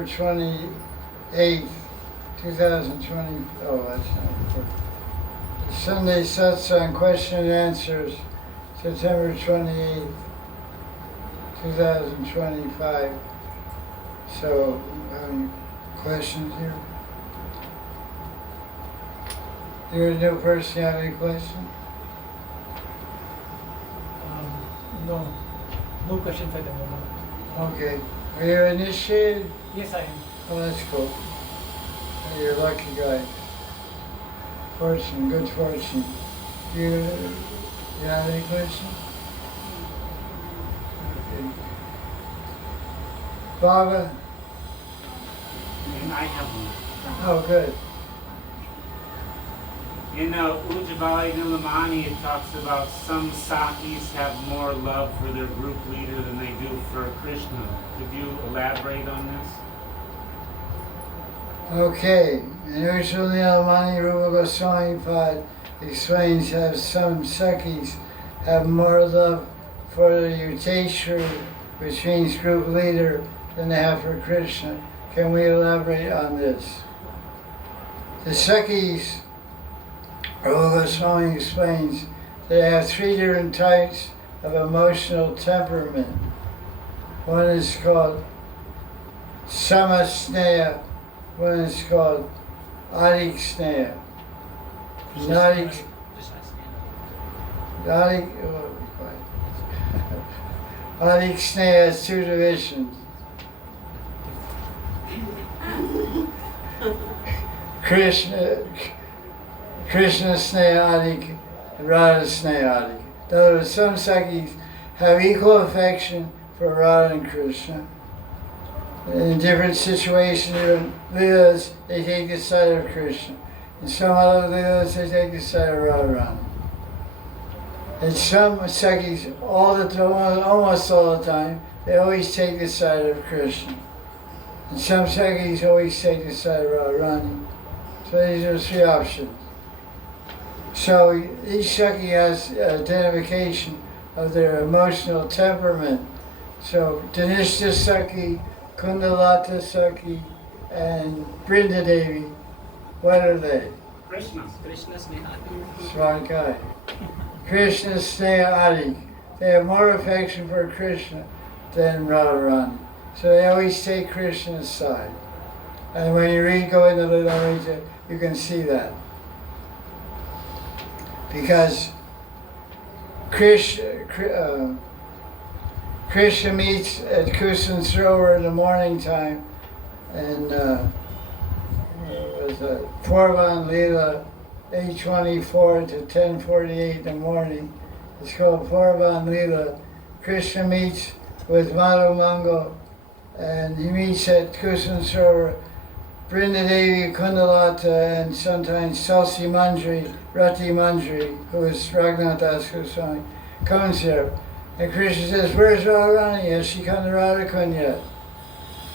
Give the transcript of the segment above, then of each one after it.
28th, 2020. Oh, that's not good. Sunday Satsang question and answers, September 28th, 2025. So, questions here? You're a new person, you have any questions? No. No question for the moment. Okay. Are you initiated? Yes, I am. Oh, that's cool. You're a lucky guy. Fortune, good fortune. You have any questions? Okay. Baba? And I have one. Oh, good. In Ujjvala Nilamani, it talks about some Sakis have more love for their group leader than they do for Krishna. Could you elaborate on this? Okay. In Ujjvala Nilamani, Rupa Goswami Pad explains that some Sakis have more love for the Yuteshwar, which means group leader, than they have for Krishna. Can we elaborate on this? The Sakis, Rupa Goswami explains, they have three different types of emotional temperament. One is called Samasneha, one is called Adiksneha. Adiksneha has two divisions. Krishna Sneha and Radha Sneha. In other words, some Sakis have equal affection for Radha and Krishna. In different situations, different leelas, they take the side of Krishna. In some other leelas, they take the side of Radharani. And some Sakis, almost all the time, they always take the side of Krishna. And some Sakis always take the side of Radharani. So these are three options. So each Saki has identification of their emotional temperament. So Dhanishta Saki, Kundalata Saki, and Brinda Devi, what are they? Krishna. Krishna Sneha. Smart guy. Krishna Sneha Adi. They have more affection for Krishna than Radharani. So they always take Krishna's side. And when you read Govinda Lila, you can see that. Because Krishna meets at Kusan Sarovar in the morning time, and was Purvan Leela, 8:24 to 10:48 in the morning. It's called Purvan Leela. Krishna meets with Madhu Mangal, and he meets at Kusan Sarovar. Brinda Devi, Kundalata, and sometimes Tulsi Manjari, Rati Manjari, who is Raghunath Das Goswami, comes here. And Krishna says, "Where's Radharani? Has she come to Radha Kunda yet?"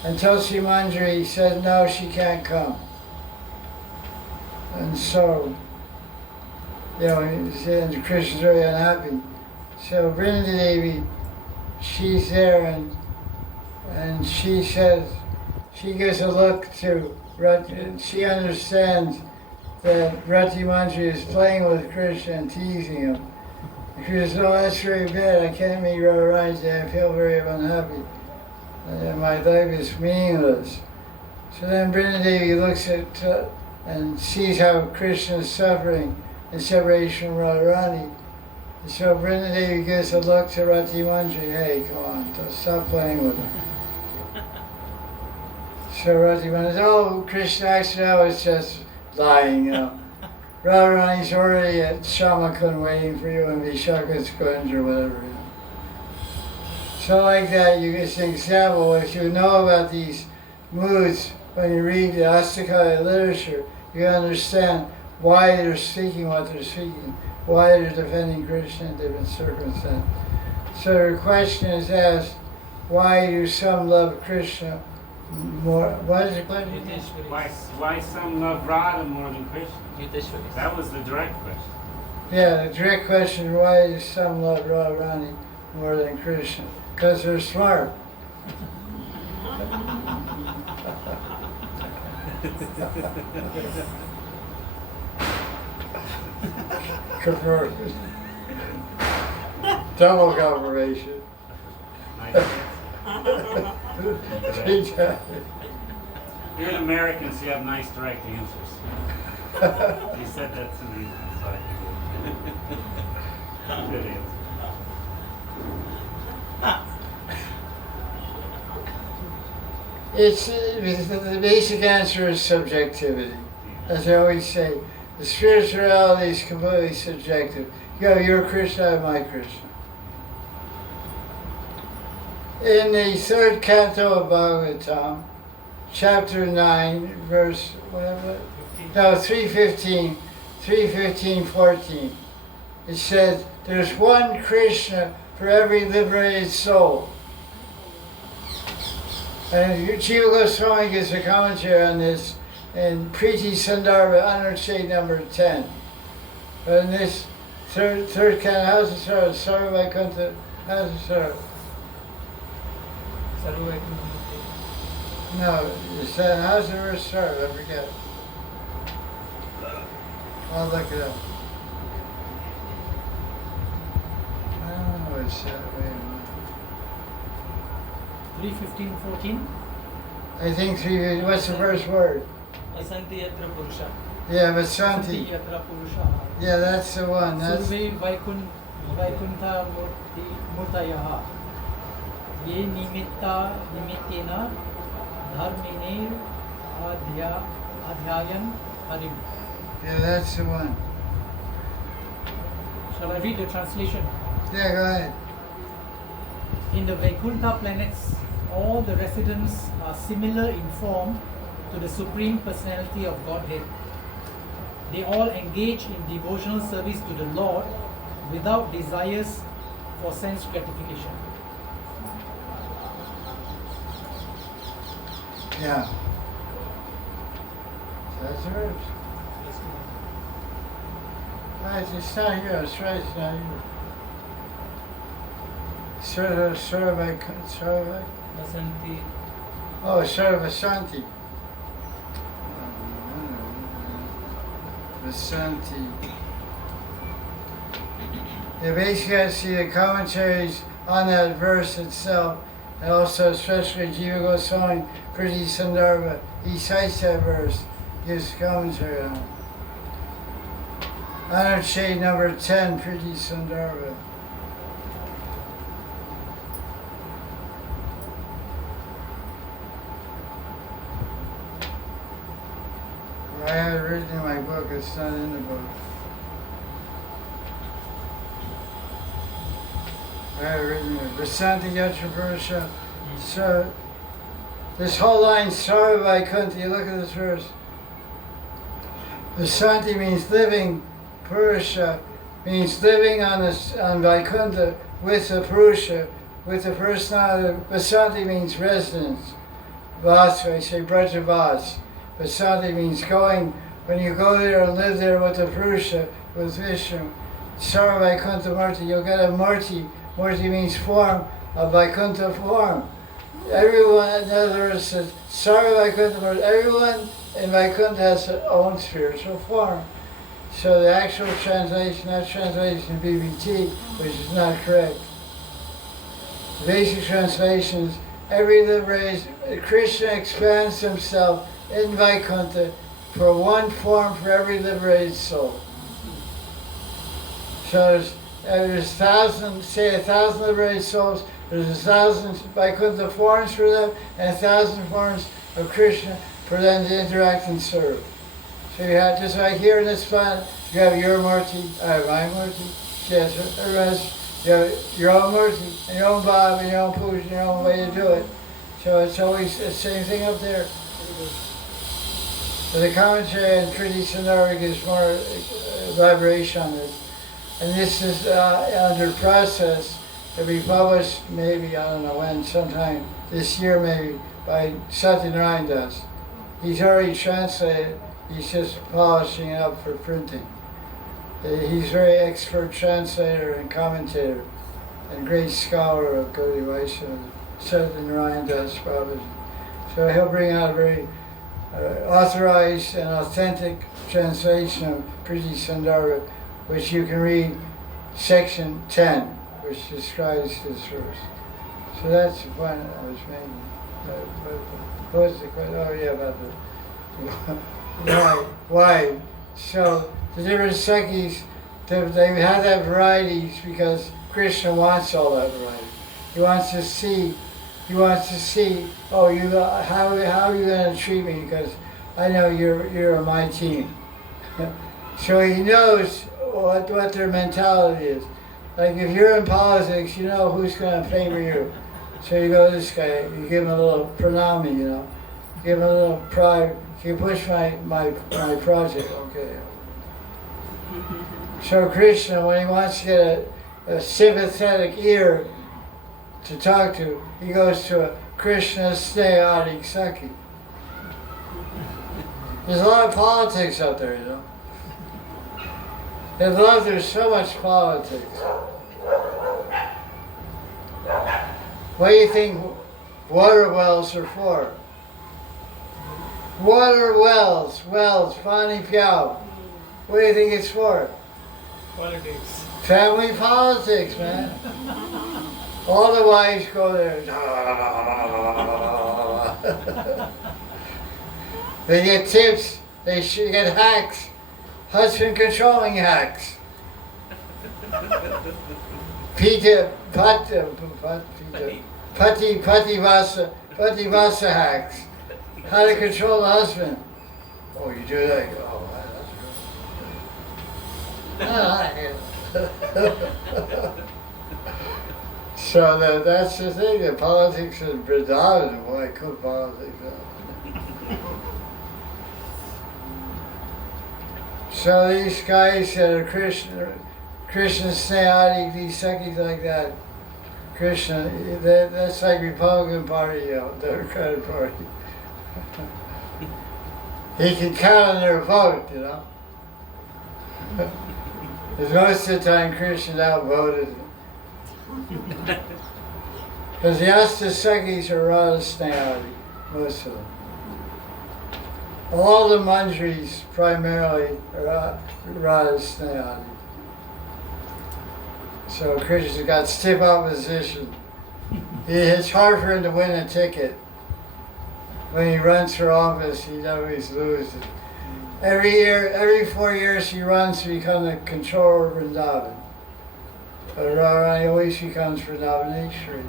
And Tulsi Manjari says, "No, she can't come." And so, and Krishna's very unhappy. So Brinda Devi, she's there, and she says, she gives a look to Rati. She understands that Rati Manjari is playing with Krishna and teasing him. And she says, "Oh, that's very bad. I can't meet Radharani today. I feel very unhappy. My life is meaningless." So then Brinda Devi looks at and sees how Krishna is suffering in separation from Radharani. And so Brinda Devi gives a look to Rati Manjari, "Hey, come on, stop playing with him." So Rati Manjari says, "Oh, Krishna, actually I was just lying, Radharani's already at Shamakund waiting for you in Vishaka's Kunj or whatever, So like that, it's an example. If you know about these moods, when you read the Astakaya literature, you understand why they're speaking what they're speaking, why they're defending Krishna in different circumstances. So the question is asked, why do some love Krishna more? What is the question? Why some love Radha more than Krishna? That was the direct question. Yeah, the direct question, why do some love Radharani more than Krishna? Because they're smart. Confirmed. Double confirmation. You're an American, so you have nice, direct answers. You said that to me, so I can good answer. The basic answer is subjectivity. As I always say, the spirituality is completely subjective. You have your Krishna, I have my Krishna. In the third canto of Bhagavatam, chapter 9, verse, whatever, no, 3:15, 14, it says, there's one Krishna for every liberated soul. And Jiva Goswami gives a commentary on this in Priti Sandarbha, Anurchate number 10. But in this third canto, how's it start? Sarva Vaikuntha, how's it start? No, you said, how's the verse start? I forget. I'll look it up. I don't know what it said. Wait a minute. 3:15, 14. I think 3, what's the first word? Vasanti yatra purusha. Yeah, Vasanti. Yatra purusha. Yeah, that's the one. That's Surve Vaikuntha Murtayaha. Ye nimittina dharmine adhyayan harim. yeah, that's the one. Shall I read the translation? Yeah, go ahead. In the Vaikuntha planets, all the residents are similar in form to the Supreme Personality of Godhead. They all engage in devotional service to the Lord without desires for sense gratification. Yeah. That's the verse. It's not here. It's right. It's not here. Sarva. Vasanti. Oh, Sarvasanti. Vasanti. You basically have to see the commentaries on that verse itself, and also especially Jiva Goswami, Priti Sandarbha. He cites that verse, gives commentary on it. Anurchate number 10, Priti Sandarbha. I have it written in my book, it's not in the book. I have it written here. Vasanti Yatra Purusha. So, this whole line, Sarva Vaikuntha, you look at this verse. Vasanti means living, Purusha means living on Vaikuntha with the Purusha, with the personality. Vasanti means residence. Vas, I say Brajavas. Vasanti means going, when you go there and live there with the Purusha, with Vishnu. Sarva Vaikuntha Murti, you'll get a Murti. Murti means form, a Vaikuntha form. Everyone, in other words, says, Sarva Vaikuntha Murti, everyone in Vaikuntha has their own spiritual form. So the actual translation, that translation BBT, which is not correct. The basic translation is, every liberated, Krishna expands himself in Vaikuntha for one form for every liberated soul. So there's 1,000 liberated souls, there's 1,000 Vaikuntha forms for them, and 1,000 forms of Krishna for them to interact and serve. So you have, just like here in this planet, you have your Murti, I have my Murti, yes, everyone has, you have your own Murti, and your own Bhav, and your own puja, and your own way to do it. So it's always the same thing up there. So the commentary on Priti Sandarbha gives more elaboration on this. And this is under process to be published, maybe, I don't know when, sometime this year maybe, by Satyanarayan Das. He's already translated, he's just polishing it up for printing. He's a very expert translator and commentator and great scholar of Gaudiya Vaisnava, Satyanarayan Das Babaji. So he'll bring out a very authorized and authentic translation of Priti Sandara, which you can read section 10, which describes this verse. So that's the point I was making. What was the question? Oh yeah, about the why. So the different Sakhis, they have that varieties because Krishna wants all that variety. He wants to see, oh, how are you going to treat me? Because I know you're on my team. So he knows what their mentality is. Like if you're in politics, you know who's going to favor you. So you go to this guy, you give him a little pranami, you know. Give him a little pride. Can you push my project? Okay. So Krishna, when he wants to get a sympathetic ear to talk to, he goes to a Krishna Snehadi Sakhi. There's a lot of politics out there, you know. In love, there's so much politics. What do you think water wells are for? Water wells, Pani Piao. What do you think it's for? Politics. Family politics, man. All the wives go there. They get tips. They get hacks. Husband controlling hacks. Pativasa hacks. How to control the husband. Oh, you do that? Oh, that's good. So that's the thing. The politics is Vrindavan. Why could politics? So these guys that are Krishna Snehadi, these Sakhis like that, Krishna, that's like Republican Party, you know, Democratic Party. He can count on their vote, you know. Because most of the time Krishna outvoted. Because the Asta Sakhis are Radha Snehadi, most of them. All the Manjaris primarily are Radha Snehadi. So Krishna's got stiff opposition. It's hard for him to win a ticket. When he runs for office, he always loses. Every 4 years he runs to become the controller of Vrindavan. But Radharani always becomes Vrindavaneshwari.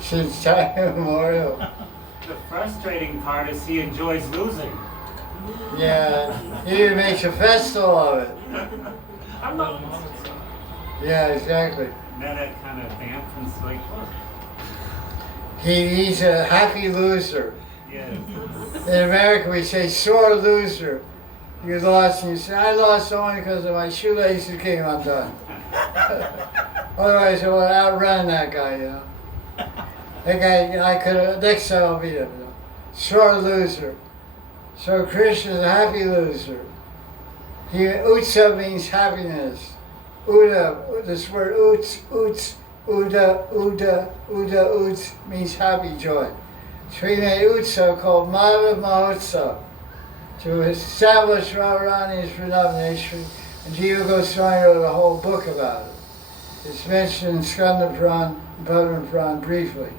Since time immemorial. The frustrating part is he enjoys losing. Yeah, he even makes a festival of it. I'm not. Yeah, exactly. Now that kind of dampens like. He's a happy loser. Yeah. In America, we say sore loser. You lost, and you say, I lost only because of my shoelaces came undone. Otherwise, I would outrun that guy, you know. That guy, I could have, next time I'll beat him. You know. Sore loser. So Krishna's a happy loser. Utsa means happiness. Uda, this word uts means happy joy. So he made Utsav called Madhav Mahotsav to establish Radharani as Vrindavaneshwari, and Jiva Goswami wrote a whole book about it. It's mentioned in Skanda Puran and Padma Puran briefly.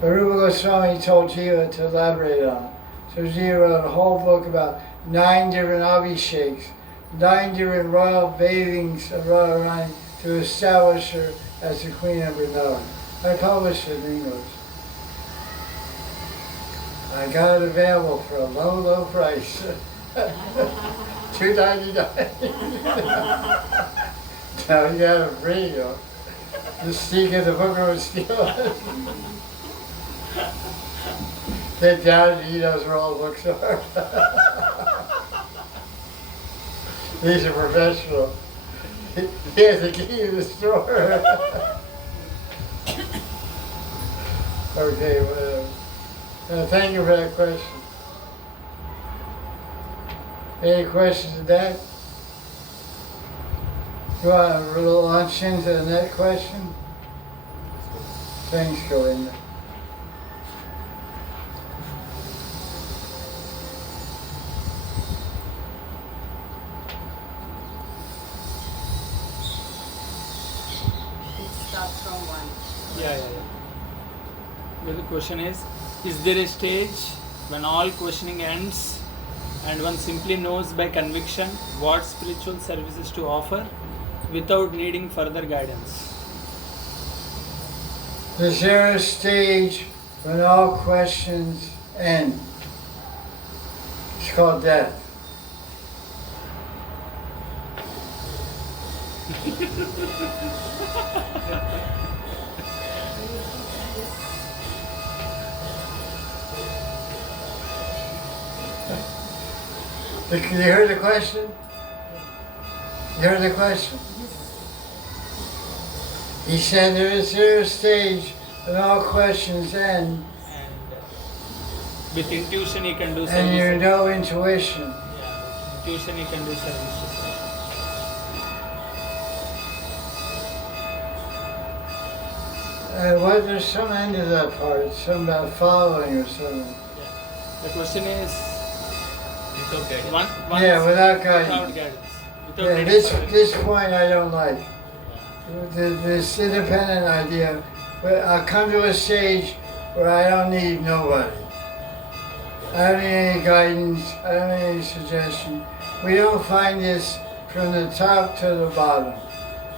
But Rupa Goswami told Jiva to elaborate on it. So Jiva wrote a whole book about 9 different abhisheks, 9 different royal bathings of Radharani to establish her as the Queen of Vrindavan. I published it in English. I got it available for a low, low price. $2.99. Now you got it free, you know. Just sneak in the book or steal it. Sit down and he knows where all the books are. He's a professional. He has the key to the store. Okay, whatever. Thank you for that question. Any questions to that? You want to launch into the next question? Thanks, Govinda. one. Yeah. Well, the question is there a stage when all questioning ends and one simply knows by conviction what spiritual services to offer without needing further guidance? Is there a stage when all questions end? It's called death. You heard the question? You heard the question? He said there is a stage when all questions end. And with intuition he can do service. And you know intuition. Yeah, with intuition he can do services. What, there's some end to that part, some about following or something. Yeah. The question is Without guidance. Without guidance. Without guidance. Without Yeah, needing further this point I don't like. This independent idea. I'll come to a stage where I don't need nobody. I don't need any guidance. I don't need any suggestion. We don't find this from the top to the bottom.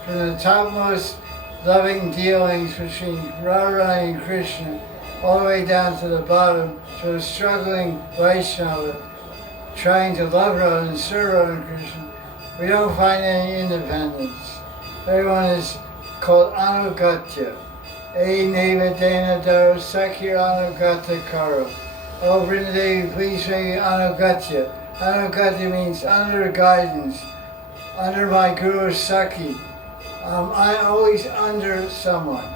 From the topmost loving dealings between Radha and Krishna, all the way down to the bottom to a struggling Vaishnava trying to love Radha and serve Radha and Krishna. We don't find any independence. Everyone is called anugatya. E neva dena daro sakir anugata karo. Oh, Vrindadevi, please say anugatya. Anugatya means under guidance, under my Guru Saki. I'm always under someone.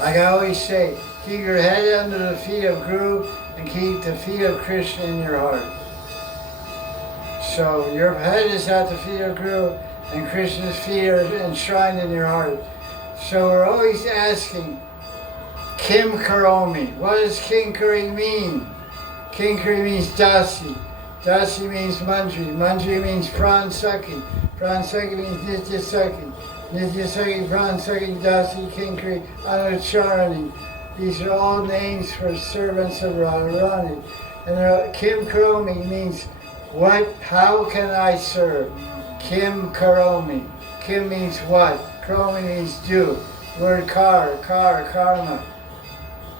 Like I always say, keep your head under the feet of Guru and keep the feet of Krishna in your heart. So your head is at the feet of Guru and Krishna's feet are enshrined in your heart. So we're always asking, Kim Karomi. What does Kinkari mean? Kinkari means Dasi. Dasi means Mandri. Mandri means Pran Saki. Pran Saki means Nitya Saki. Nitya Saki, Pran Saki, Dasi, Kinkari, Anucharani. These are all names for servants of Radharani. And Kim Karomi means what? How can I serve? Kim Karomi. Kim means what? Karomi means do. Word karma.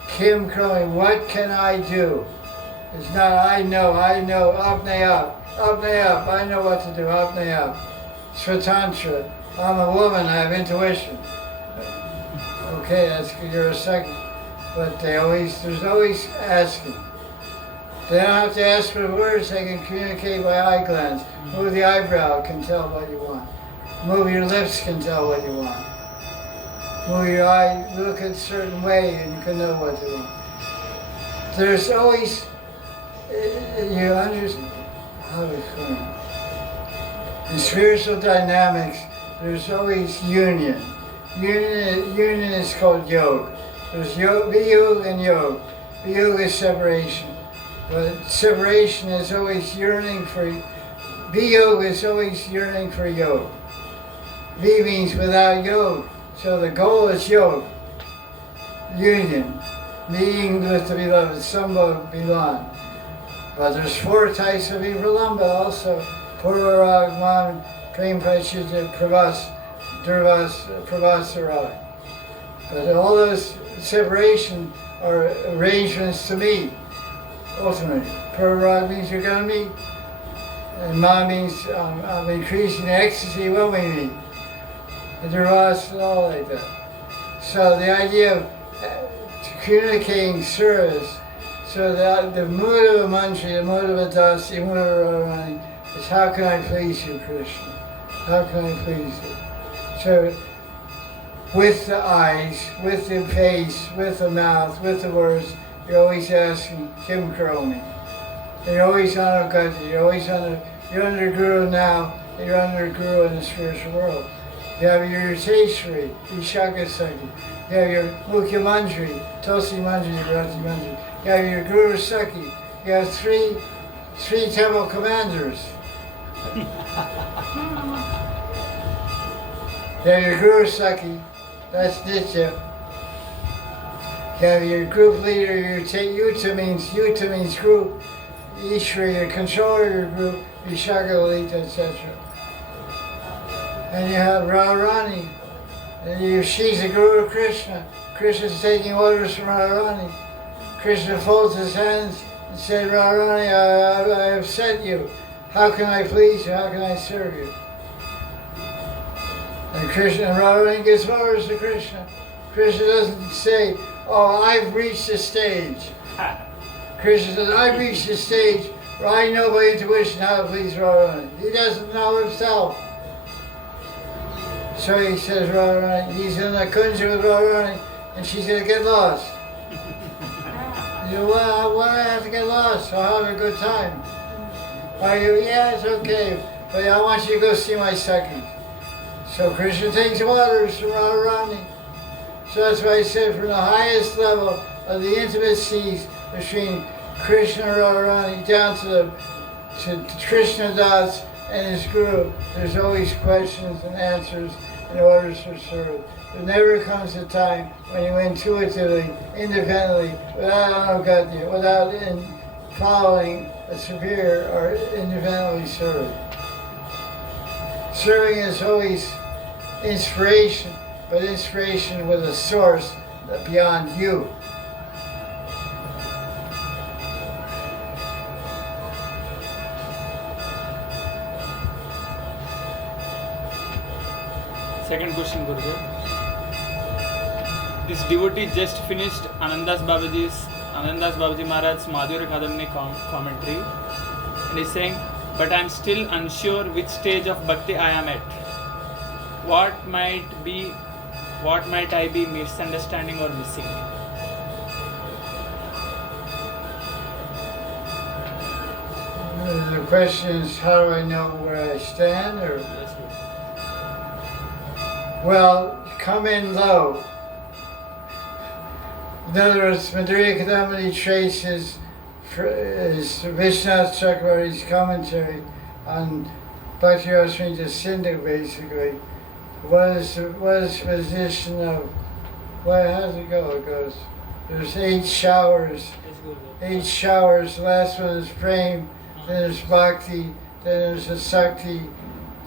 Kim Karomi, what can I do? It's not I know, apne up, I know what to do, apne up. Swatantra, I'm a woman, I have intuition. Okay, that's you're a second. But there's always asking. They don't have to ask for words, they can communicate by eye glance. Move the eyebrow can tell what you want. Move your lips can tell what you want. Move your eye, look a certain way and you can know what you want. There's always, you understand, how is it going? In spiritual dynamics, there's always union. Union is called yoga. There's viyog and yoga. Viyog is separation. But separation is always yearning for, viyog is always yearning for yoga. V means without yoga. So the goal is yoga. Union. Being with the beloved. Sambha Milan. But there's 4 types of Vipralamba also. Purvaragman, Prem Pachita, Pravasarag. But all those separation are arrangements to meet. Ultimately. Purvarag means you're going to meet. And Ma means I'm increasing the ecstasy when we meet. And Dravas and all like that. So the idea of communicating service, so that the mood of a mantra, the mood of a dasi, the mood of a radharani is how can I please you, Krishna? How can I please you? So with the eyes, with the face, with the mouth, with the words, you're always asking, Kim Karomi. And you're always on a gati, you're under Guru now, and you're under Guru in the spiritual world. You have your Teshri, Vishaka Saki. You have your Mukhya Mandri, Tulsi Mandri, Rati Mandri. You have your Guru Saki. You have three temple commanders. You have your Guru Saki, That's nitya. You have your group leader, yuta means group, Ishvara, your controller of your group, Vishakalita, etc. And you have Radharani, and she's the guru of Krishna. Krishna's taking orders from Radharani. Krishna folds his hands and said, Radharani, I have sent you. How can I please you? How can I serve you? And Radharani gives orders to Krishna. Krishna doesn't say, oh, I've reached a stage. Krishna says, I've reached a stage where I know by intuition how to please Radharani. He doesn't know himself. So he says, Radharani, he's in the kunja with Radharani, and she's going to get lost. You know, well, why do I have to get lost? I'll have a good time. Are you? Yeah, it's okay, but I want you to go see my second. So Krishna takes orders from Radharani. So that's why I said from the highest level of the intimacies between Krishna and Radharani down to Krishna Das and his guru, there's always questions and answers and orders for service. There never comes a time when you intuitively, independently, without following a superior or independently serving. Serving is always inspiration, but inspiration with a source beyond you. Second question, Gurudev. This devotee just finished Anandas Babaji Maharaj's Madhurya Kadamini commentary, and he's saying, but I'm still unsure which stage of bhakti I am at. What might I be misunderstanding or missing? The question is, how do I know where I stand? Or Yes, Guru. well, come in low. In other words, Madhurya Kadamini traces Vishwanath Chakravarti's commentary on Bhakti Rasamrita Sindhu, basically. What is the position of, how does it go? It goes, there's 8 showers. Yes, Gurudev. 8 showers, the last one is prem, then there's bhakti, then there's a sakti.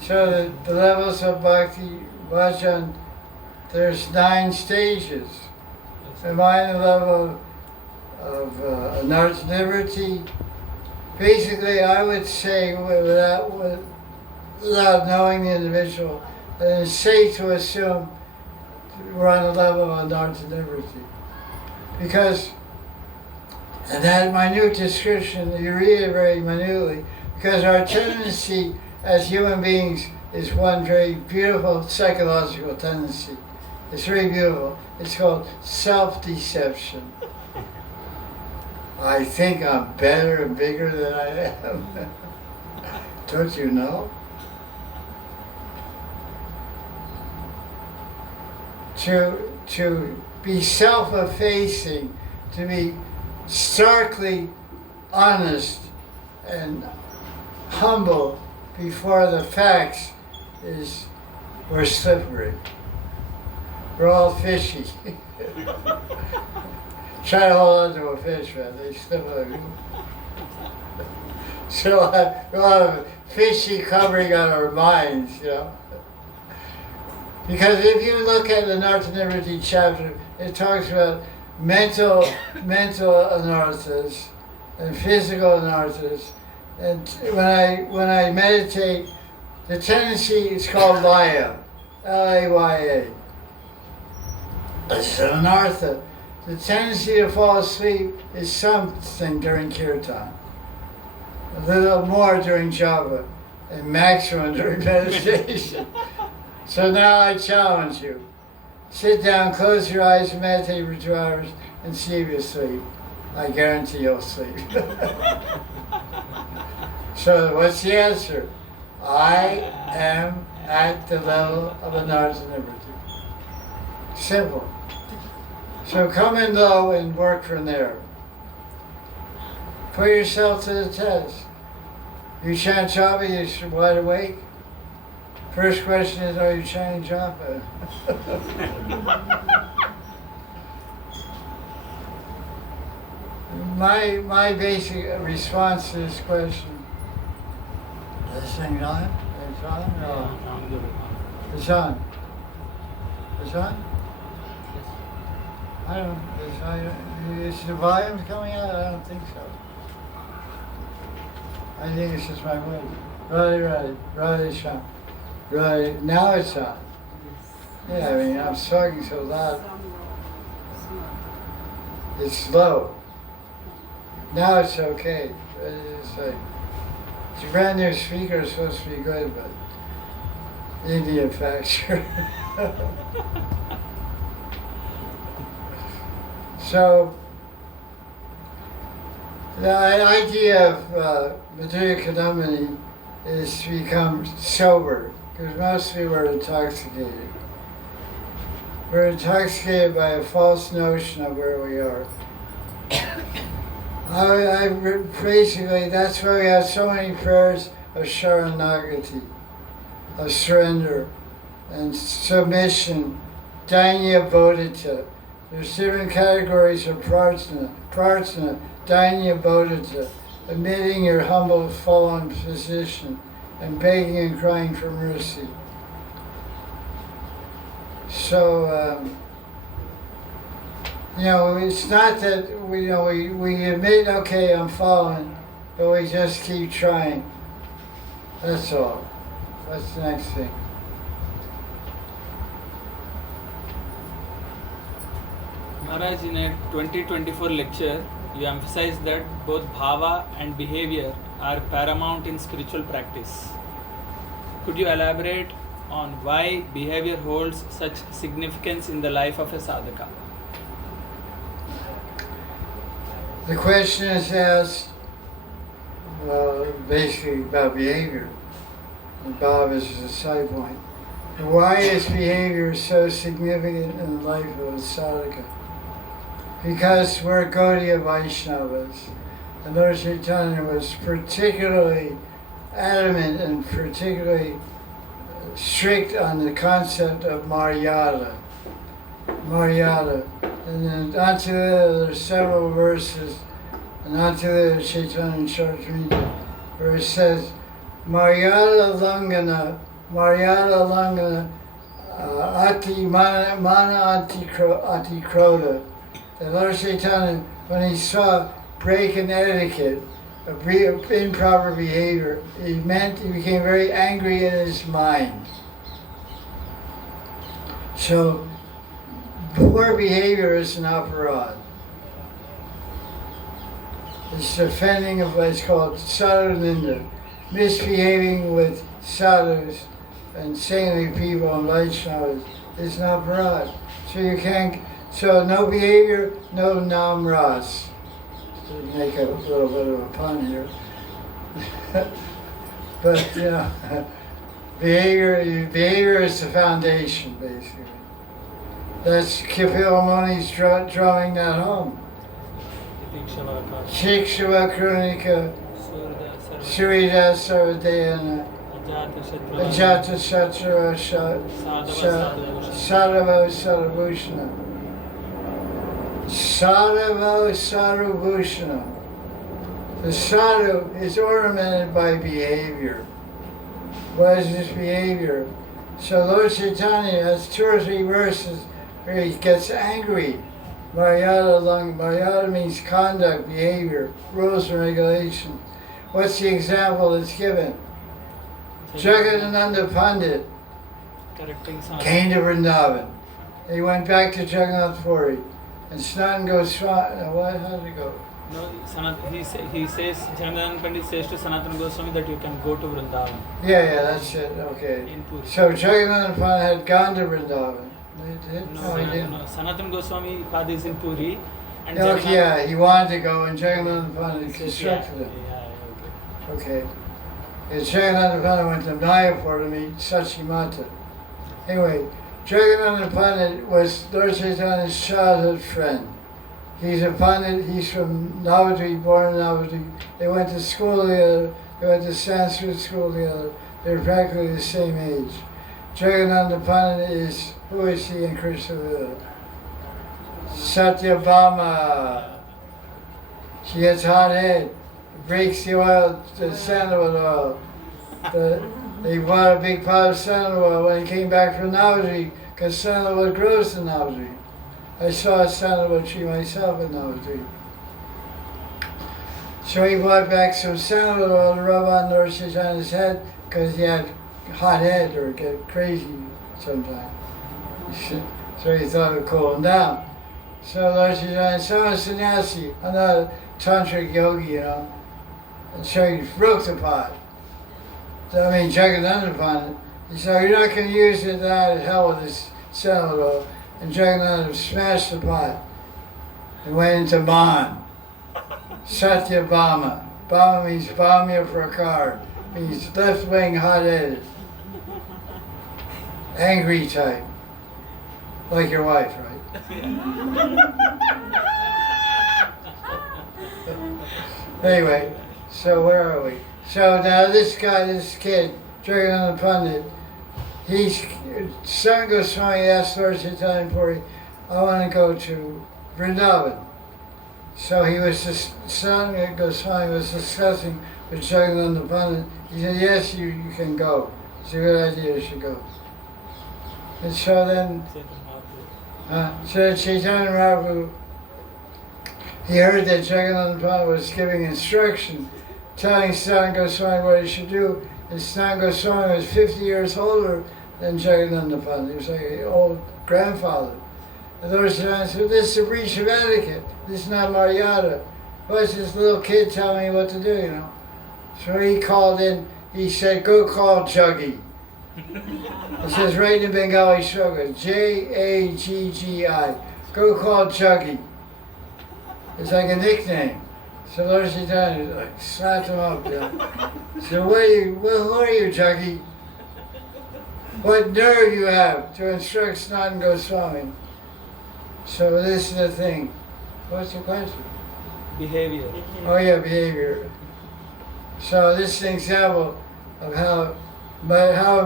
So the levels of bhakti, bhajan, there's 9 stages. Am I in the level of anartha liberty? Basically, I would say, without knowing the individual, that it's safe to assume we're on the level of anartha liberty. Because, and that minute description, you read it very minutely, because our tendency as human beings is one very beautiful psychological tendency. It's very beautiful. It's called self-deception. I think I'm better and bigger than I am. Don't you know? To be self-effacing, to be starkly honest and humble before the facts we're slippery. We're all fishy. Try to hold on to a fish, man. They slip on you. So we'll have fishy covering on our minds, you know. Because if you look at the Anartha Nivritti chapter, it talks about mental anarthas and physical anarthas. And when I meditate, the tendency is called laya, L-A-Y-A. It's an anartha. The tendency to fall asleep is something during kirtan, a little more during japa, and maximum during meditation. So now I challenge you. Sit down, close your eyes, and meditate for 2 hours, and see if you sleep. I guarantee you'll sleep. So what's the answer? I am at the level of anartha liberty. Simple. So come in low and work from there. Put yourself to the test. You chant japa, you're wide awake. First question is, are you chanting japa? My basic response to this question, this thing on? It's on? No. It's on. It's on? I don't, is the volume coming out? I don't think so. I think it's just my voice. Radhe Sham. Radhe, now it's on. Yeah, I mean, I'm talking so loud. It's low. Now it's okay. It's like, it's a brand new speaker, it's supposed to be good, but Indian factor. So, the idea of Madhurya Kadambini is to become sober, because most people are intoxicated. We're intoxicated by a false notion of where we are. Basically, that's why we have so many prayers of Sharanagati, of surrender and submission, Dainya Bodhita. There's different categories of prarthana. Prarthana, Dainya Bodhita, admitting your humble, fallen position and begging and crying for mercy. So, it's not that we admit, okay, I'm fallen, but we just keep trying. That's all. That's the next thing. Maharaj, in a 2024 lecture, you emphasize that both bhava and behavior are paramount in spiritual practice. Could you elaborate on why behavior holds such significance in the life of a sadhaka? The question is asked, basically about behavior. And Bob is a side point. Why is behavior so significant in the life of a sadhaka? Because we're Gaudiya Vaisnavas. And Lord Chaitanya was particularly adamant and particularly strict on the concept of Maryada. Maryada. And then onto there's several verses, and onto the Chaitanya Charitamrita, where it says, Maryada Langana, Ati Mana Ati Kroda. And Lord Chaitanya, when he saw break in etiquette, improper behavior, he became very angry in his mind. So, poor behavior is an aparad. It's offending of what's called sadhu ninda, misbehaving with sadhus and saintly people and Vaishnavas is an aparad. So you can't. So no behavior, no nam ras. To make a little bit of a pun here. But behavior is the foundation, basically. That's Kapil Muni's drawing that home. Shikshava Kronika, Surida Saradayana, Ajata Shatra Sadhavo Sadhabhushana. Sadhavo Sadhabhushana. The sadhu is ornamented by behavior. What is this behavior? So Lord Chaitanya has 2 or 3 verses where he gets angry. Maryada means conduct, behavior, rules and regulations. What's the example that's given? Jagadananda Pandit came to Vrindavan. He went back to Jagannath Puri. And Sanatana Goswami, how did it go? No, he says, Jagannath Pandit says to Sanatana Goswami that you can go to Vrindavan. Yeah, that's it, okay. In Puri. So Jagannath Pandit had gone to Vrindavan. He did? No, he didn't. No. Sanatana Goswami Pad is in Puri. And Yeah, he wanted to go and Jagannath Pandit instructed him. Okay. And Jagannath Pandit went to Mayapur to meet Sachimata. Anyway, Jagannath Pandit was Lord Chaitanya's childhood friend. He's a Pandit, he's from Navadvip, born in Navadvip. They went to school together, they went to Sanskrit school together. They're practically the same age. Jagadananda Pandit is, who is he in Krishna Lila? Satyabhama. She gets hot head, breaks the oil, the sandalwood oil. They bought a big pile of sandalwood oil when he came back from Navadvip, because sandalwood grows in Navadvip. I saw a sandalwood tree myself in Navadvip. So he brought back some sandalwood oil to rub on Lord Chaitanya's head because he had hot head or get crazy sometimes. So he thought it would cool him down. So Lord Chaitanya, so I'm a sannyasi, I'm not a tantric yogi, you know. And so he broke the pot. So, I mean, Jagadananda Pandit. He said, you're not going to use it, then hell with this sandalwood oil. And Jagadananda smashed the pot and went into Mahan. Satyabhama. Bhama means Bhamya Prakar. Means left wing, hot-headed. Angry type. Like your wife, right? Anyway, so where are we? So now this guy, this kid, Jagadananda Pandit, Son Goswami asked Lord Chaitanya Puri, I want to go to Vrindavan. So he was just, Son Goswami was discussing with Jagadananda Pandit. He said, yes, you can go. It's a good idea, you should go. And so then, so Chaitanya Mahaprabhu, he heard that Jagadananda Pandit was giving instruction, telling Son Goswami what he should do. And Son Goswami was 50 years older than Jagadananda Pandit. He was like an old grandfather. And Lord Chaitanya said, this is a breach of etiquette. This is not Maryada. What's this little kid telling me what to do, you know? So he called in, he said, go call Juggy. It says right in Bengali slogan, Jaggi. Go call Juggy. It's like a nickname. So Lord Chaitanya like slapped him up. So who are you, Juggy? What nerve you have to instruct Sanatana Goswami? So this is the thing. What's the question? Behavior. Oh yeah, behavior. So this is an example of how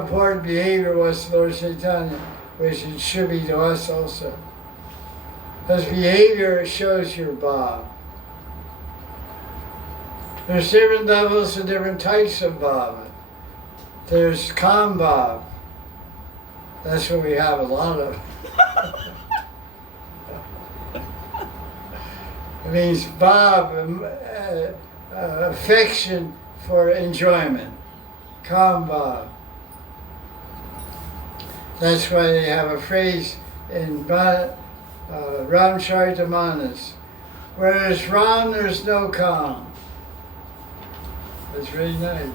important behavior was to Lord Chaitanya, which it should be to us also. Because behavior shows your bhav. There's different levels and different types of bhav. There's kam bhav. That's what we have a lot of. It means bhav, affection for enjoyment. Kam bhav. That's why they have a phrase in Ramcharitamanas. Where there's Ram, there's no Kam. That's really nice.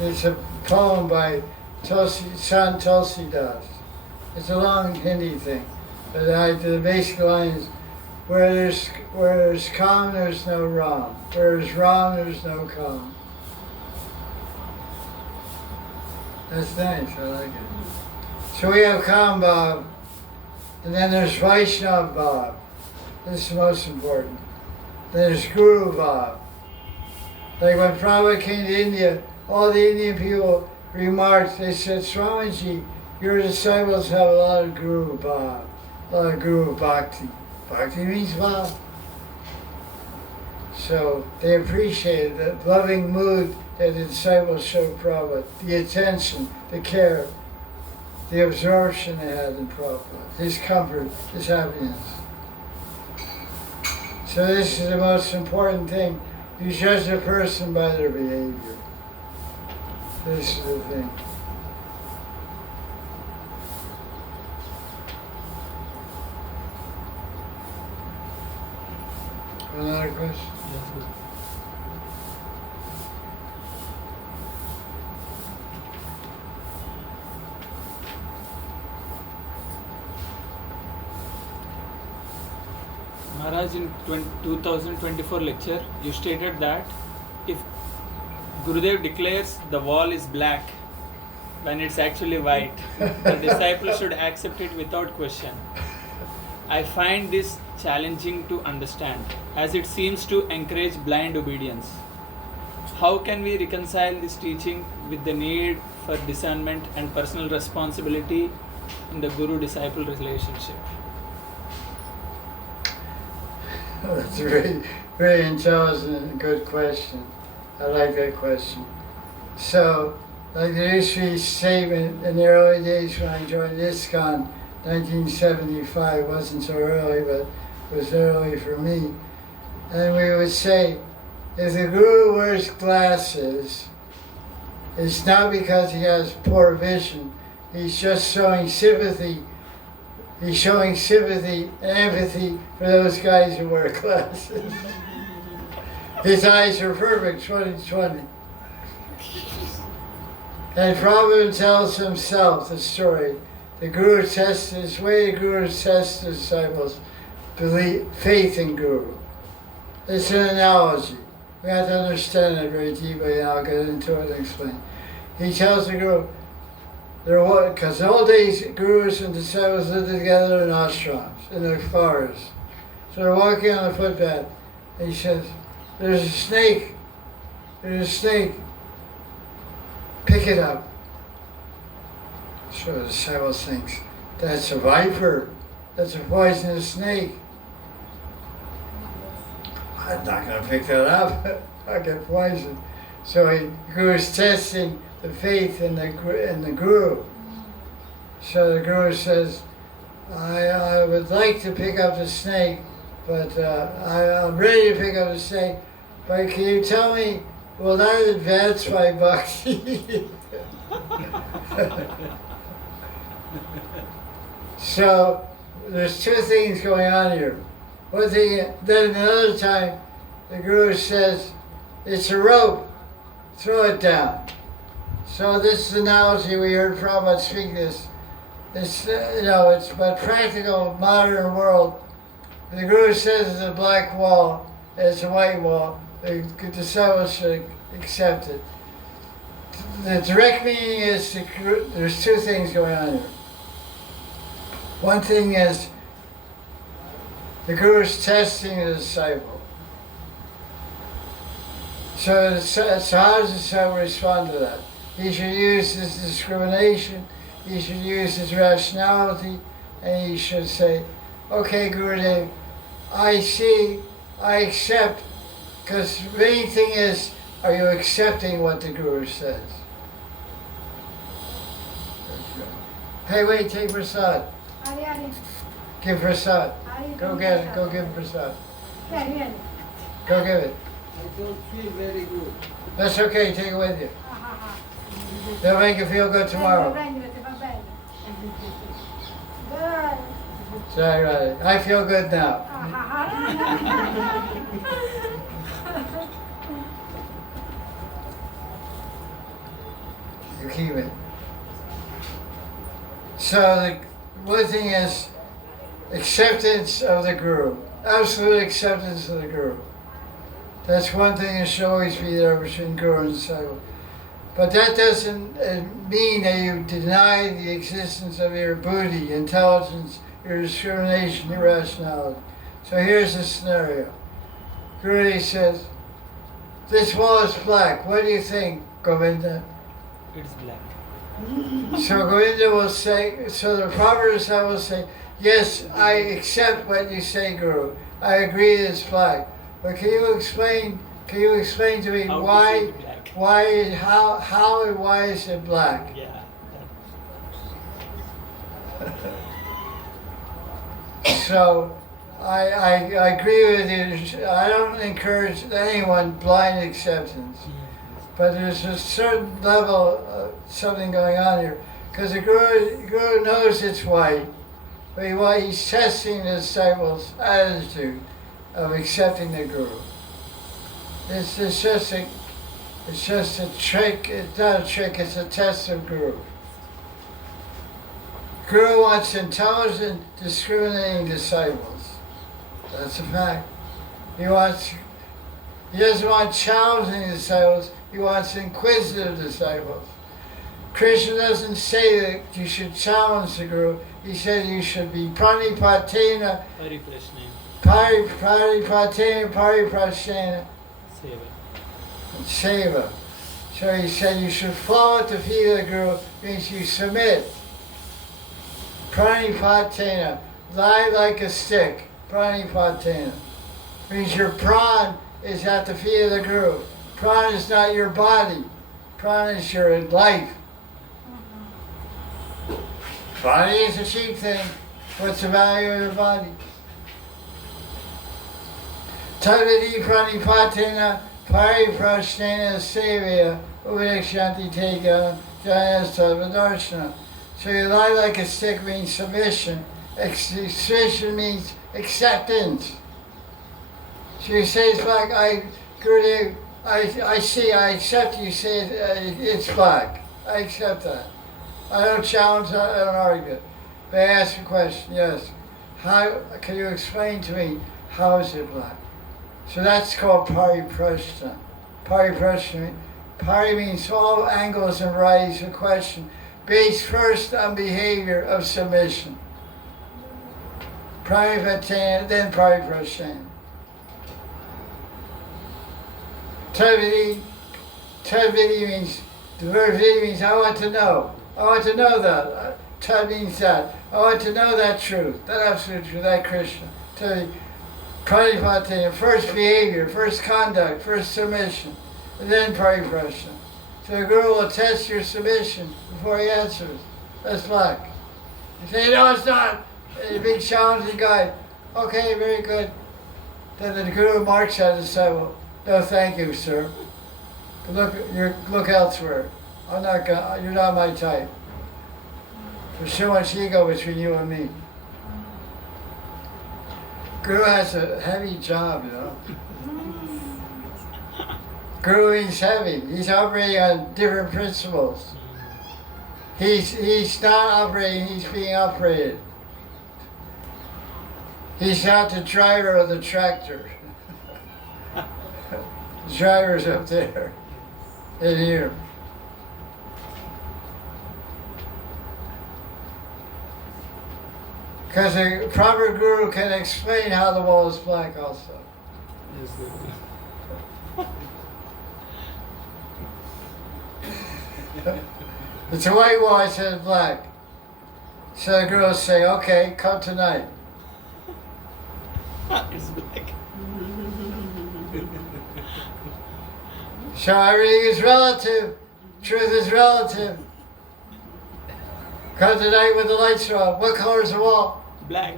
It's a poem by Sant Tulsidas. It's a long Hindi thing. But the basic line is, where there's Kam, there's no Ram. Where there's Ram, there's no Kam. That's nice, I like it. So we have Kam Bhav, and then there's Vaishnava Bhav. This is the most important. Then there's Guru Bhav. Like when Prabhupada came to India, all the Indian people remarked, they said, Swamiji, your disciples have a lot of Guru Bhav, a lot of Guru Bhakti. Bhakti means Bhav. So they appreciated the loving mood that the disciples showed Prabhupada, the attention, the care, the absorption they had in Prabhupada, his comfort, his happiness. So this is the most important thing. You judge a person by their behavior. This is the thing. Another question? Yes, Maharaj, in 2024 lecture, you stated that if Gurudev declares the wall is black when it's actually white, the disciple should accept it without question. I find this challenging to understand, as it seems to encourage blind obedience. how can we reconcile this teaching with the need for discernment and personal responsibility in the guru-disciple relationship? That's a very, very intelligent and good question. I like that question. So, like the Rishi's statement in the early days when I joined ISKCON, 1975, wasn't so early, but it was early for me. And we would say, if the Guru wears glasses, it's not because he has poor vision. He's just showing sympathy. He's showing sympathy and empathy for those guys who wear glasses. His eyes are perfect, 20/20. And Prabhupada tells himself the story. The Guru tests this way. The Guru tests the disciples' faith in Guru. It's an analogy. We have to understand it very deeply, and I'll get into it and explain. He tells the Guru, because in old days, Gurus and disciples lived together in ashrams, in the forest. So they're walking on the footpath, and he says, there's a snake. There's a snake. Pick it up. So the disciple thinks, that's a viper. That's a poisonous snake. I'm not going to pick that up. I'll get poisoned. So the Guru's testing the faith in the Guru. So the Guru says, I would like to pick up the snake, but I'm ready to pick up the snake, but can you tell me, will that advance my bhakti? So there's two things going on here. One thing, then another time, the Guru says, it's a rope, throw it down. So this analogy we heard Prabhupada speak this. It's it's but practical modern world. The Guru says it's a black wall, it's a white wall. The disciples should accept it. The direct meaning is there's two things going on here. One thing is the Guru is testing the disciple. So how does the disciple respond to that? He should use his discrimination, he should use his rationality, and he should say, okay, Gurudev, I see, I accept, because the main thing is, are you accepting what the Guru says? Hey, wait, take prasad. Give prasad. Go get it, go give prasad. Go give it. I don't feel very good. That's okay, take it with you. They'll make you feel good tomorrow. Jaya Radhe. I feel good now. You keep it. So the one thing is acceptance of the Guru. Absolute acceptance of the Guru. That's one thing that should always be there between Guru and disciple. But that doesn't mean that you deny the existence of your buddhi, intelligence, your discrimination, your rationality. So here's the scenario. Gurudev says, this wall is black. What do you think, Govinda? It's black. So Govinda will say, so the proper disciple will say, yes, I accept what you say, Guru. I agree it's black. But can you explain to me How how and why is it black? Yeah. So I agree with you. I don't encourage anyone blind acceptance. But there's a certain level of something going on here. Because the Guru knows it's white, but he's testing the disciples' attitude of accepting the Guru. It's just a trick. It's not a trick, it's a test of Guru. Guru wants intelligent, discriminating disciples. That's a fact. He doesn't want challenging disciples, he wants inquisitive disciples. Krishna doesn't say that you should challenge the Guru, he said you should be pranipatena, Pariprashna. pranipatena, pariprashena. Seva. and seva. So he said you should follow at the feet of the Guru, means you submit. Pranipatena, lie like a stick. Pranipatena means your pran is at the feet of the Guru. Pran is not your body. Pran is your life. Body is a cheap thing. What's the value of the body? Tadvidi pranipatena pariprashnena sevya uvikshanti tega jaya sarvadarshana. So you lie like a stick means submission. Submission means acceptance. So you say it's black, Gurudev, I see, I accept you say it's black. I accept that. I don't challenge that, I don't argue it. But I ask a question, yes. How can you explain to me how is it black? So that's called pariprashna. Pariprashna. Pari means all angles and varieties of question, based first on behavior of submission. Parivatena, then pariprashna. Tadvidi means, the word vidi means I want to know. I want to know that. Tad means that. I want to know that truth, that absolute truth, that Krishna. Pranipatena, first behavior, first conduct, first submission, and then pariprashna. So the Guru will test your submission before he answers. That's black. You say, no, it's not. A big challenging guy. Okay, very good. Then the Guru marks at the disciple. No, thank you, sir. Look elsewhere. I'm not gonna, you're not my type. There's so much ego between you and me. Guru has a heavy job, you know. Guru is heavy. He's operating on different principles. He's not operating, he's being operated. He's not the driver of the tractor. The driver's up there, in here. Because a proper Guru can explain how the wall is black also. Yes, It's a white wall, I said black. So the Guru will say, okay, come tonight. it's black. So everything is relative. Truth is relative. Come tonight when the lights are off. What color is the wall? Black.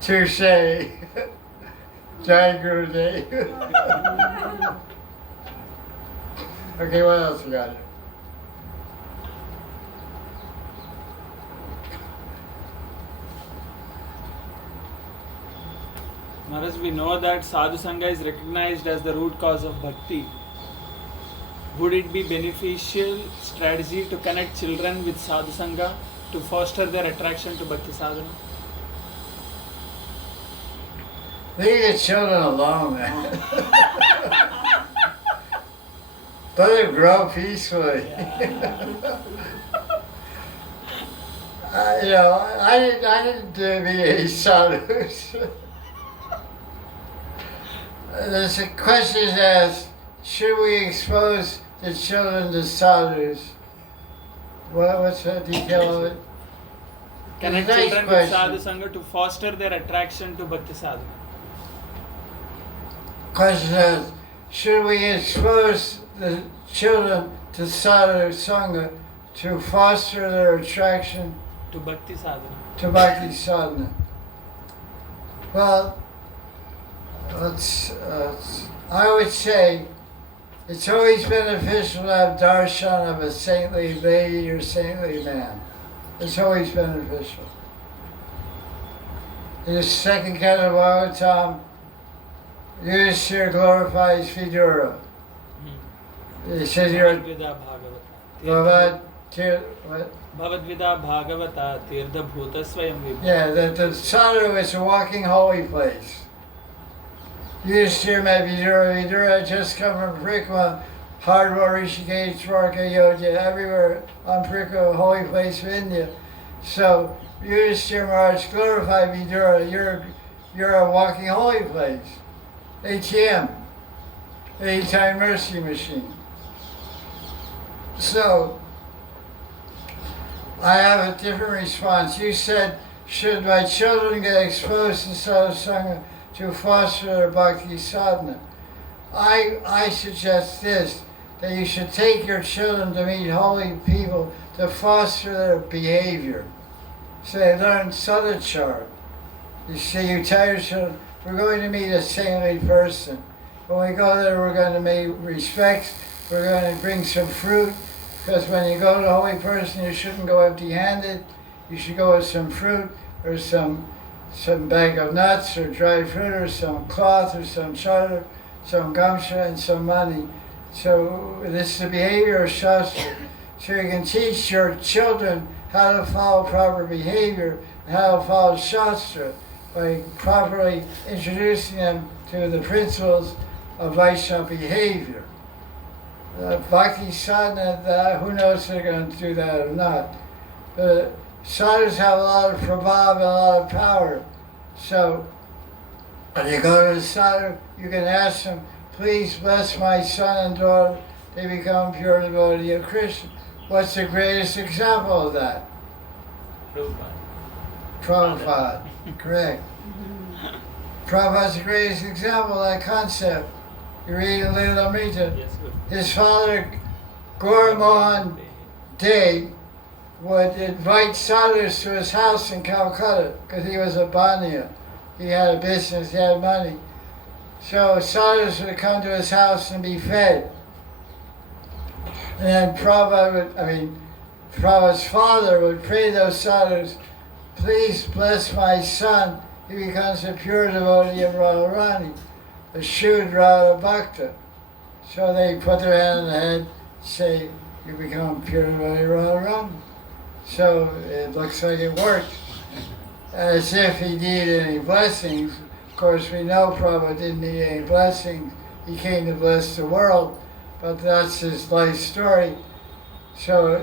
Touche. Jai Guru Day. Okay, what else we got here? Maharaj, we know that sadhu sangha is recognized as the root cause of bhakti. Would it be beneficial strategy to connect children with sadhu sangha to foster their attraction to bhakti sadhana? Leave the children alone, man. Let them grow peacefully. I didn't be any sadhus. The question is asked, should we expose the children to sadhus? What's the detail of it? Connect Nice children with question. sadhu sangha to foster their attraction to bhakti sadhana. Question is, should we expose the children to sadhu sangha to foster their attraction To bhakti sadhana. to bhakti sadhana? Well, I would say it's always beneficial to have darshan of a saintly lady or saintly man. It's always beneficial. In the second canto of Bhagavatam, Yudhishthira glorifies Vidura. It says here, Bhavadvida Bhagavata. what? Bhavadvida Bhagavata Tirtha Bhuta Swayam Vibhu. Yeah, that the sadhu is a walking holy place. Yudhishthira met Vidura. Vidura had just come from Parikama, Hardwar, Rishikesh, Dwarka, Ayodhya, everywhere on Parikama, holy place of India. So Yudhishthira Maharaj glorified Vidura. you're a walking holy place. ATM, Anytime Mercy Machine. So, I have a different response. You said, should my children get exposed to Satsang to foster their bhakti sadhana? I suggest this, that you should take your children to meet holy people to foster their behavior. So they learn sadhya. You see, you tell your children, we're going to meet a saintly person. When we go there, we're going to make respect, we're going to bring some fruit, because when you go to a holy person, you shouldn't go empty-handed. You should go with some fruit, or some bag of nuts, or dried fruit, or some cloth, or some chadar, some gamsha, and some money. So this is the behavior of Shastra. So you can teach your children how to follow proper behavior, and how to follow Shastra, by properly introducing them to the principles of Vaishnava behavior. Bhakti sadhana, who knows if they're going to do that or not. The sadhus have a lot of prabhav and a lot of power. So when you go to the sadhu, you can ask them, please bless my son and daughter, they become pure devotee of Krishna. What's the greatest example of that? Prabhupada. Correct. Prabhupada's the greatest example of that concept. You read in Lilamrita, his father, Gaur Mohan Dey, would invite sadhus to his house in Calcutta because he was a banya. He had a business, he had money. So sadhus would come to his house and be fed. And then Prabhupada's father would pray to those sadhus, please bless my son, he becomes a pure devotee of Radharani, a Shudra Bhakta. So they put their hand on the head, say, you become pure devotee of Radharani. So it looks like it worked. As if he needed any blessings. Of course, we know Prabhupada didn't need any blessings. He came to bless the world, but that's his life story. So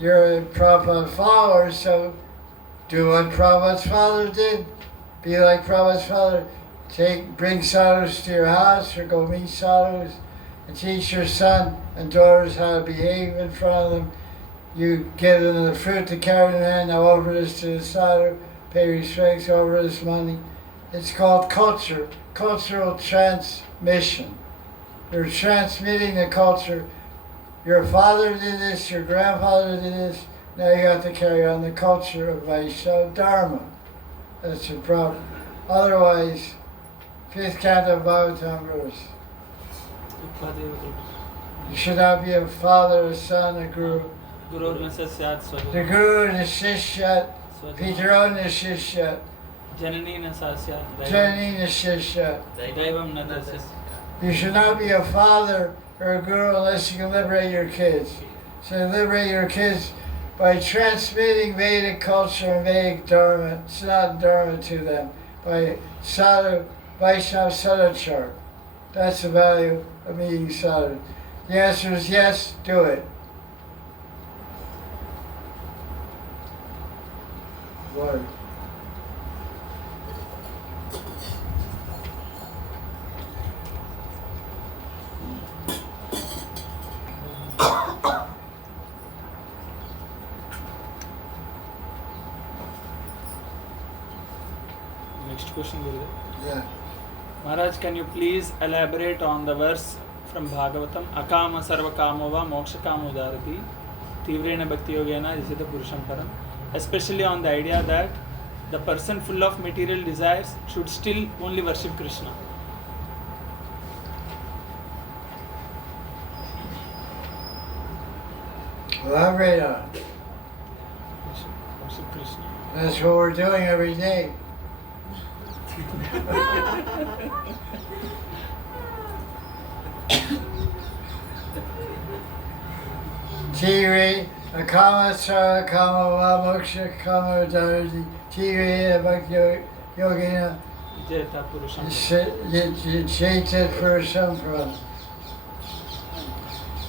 you're a Prabhupada follower, so do what Prabhupada's father did. Be like Prabhupada's father. Bring sadhus to your house or go meet sadhus and teach your son and daughters how to behave in front of them. You give them the fruit to carry in hand, now offer this to the sadhu, pay respects, offer this money. It's called culture, cultural transmission. You're transmitting the culture. Your father did this, your grandfather did this, now you have to carry on the culture of Vaishnava Dharma. That's the problem. Otherwise, 5th canto of Bhagavatam verse. You should not be a father, a son, a guru. The guru, the shishya, pitaro na shishya. Janani na shishya. You should not be a father or a guru unless you can liberate your kids. So liberate your kids by transmitting Vedic culture and Vedic Dharma, Sanatana Dharma to them, by sadhu, Vaishnava sadhya. That's the value of meeting sadhu. The answer is yes, do it. Word. Next question, Gurudev. Yeah. Maharaj, can you please elaborate on the verse from Bhagavatam? Akama sarva kamova moksha kamo dharati tivrena bhakti yogena isita purusham param. Especially on the idea that the person full of material desires should still only worship Krishna. Elaborate on it. Worship Krishna. That's what we're doing every day. Tiri, akama sara kama va moksha kama dharati, tiri bhakti yogena Jeta purusham. Jeta purusham param.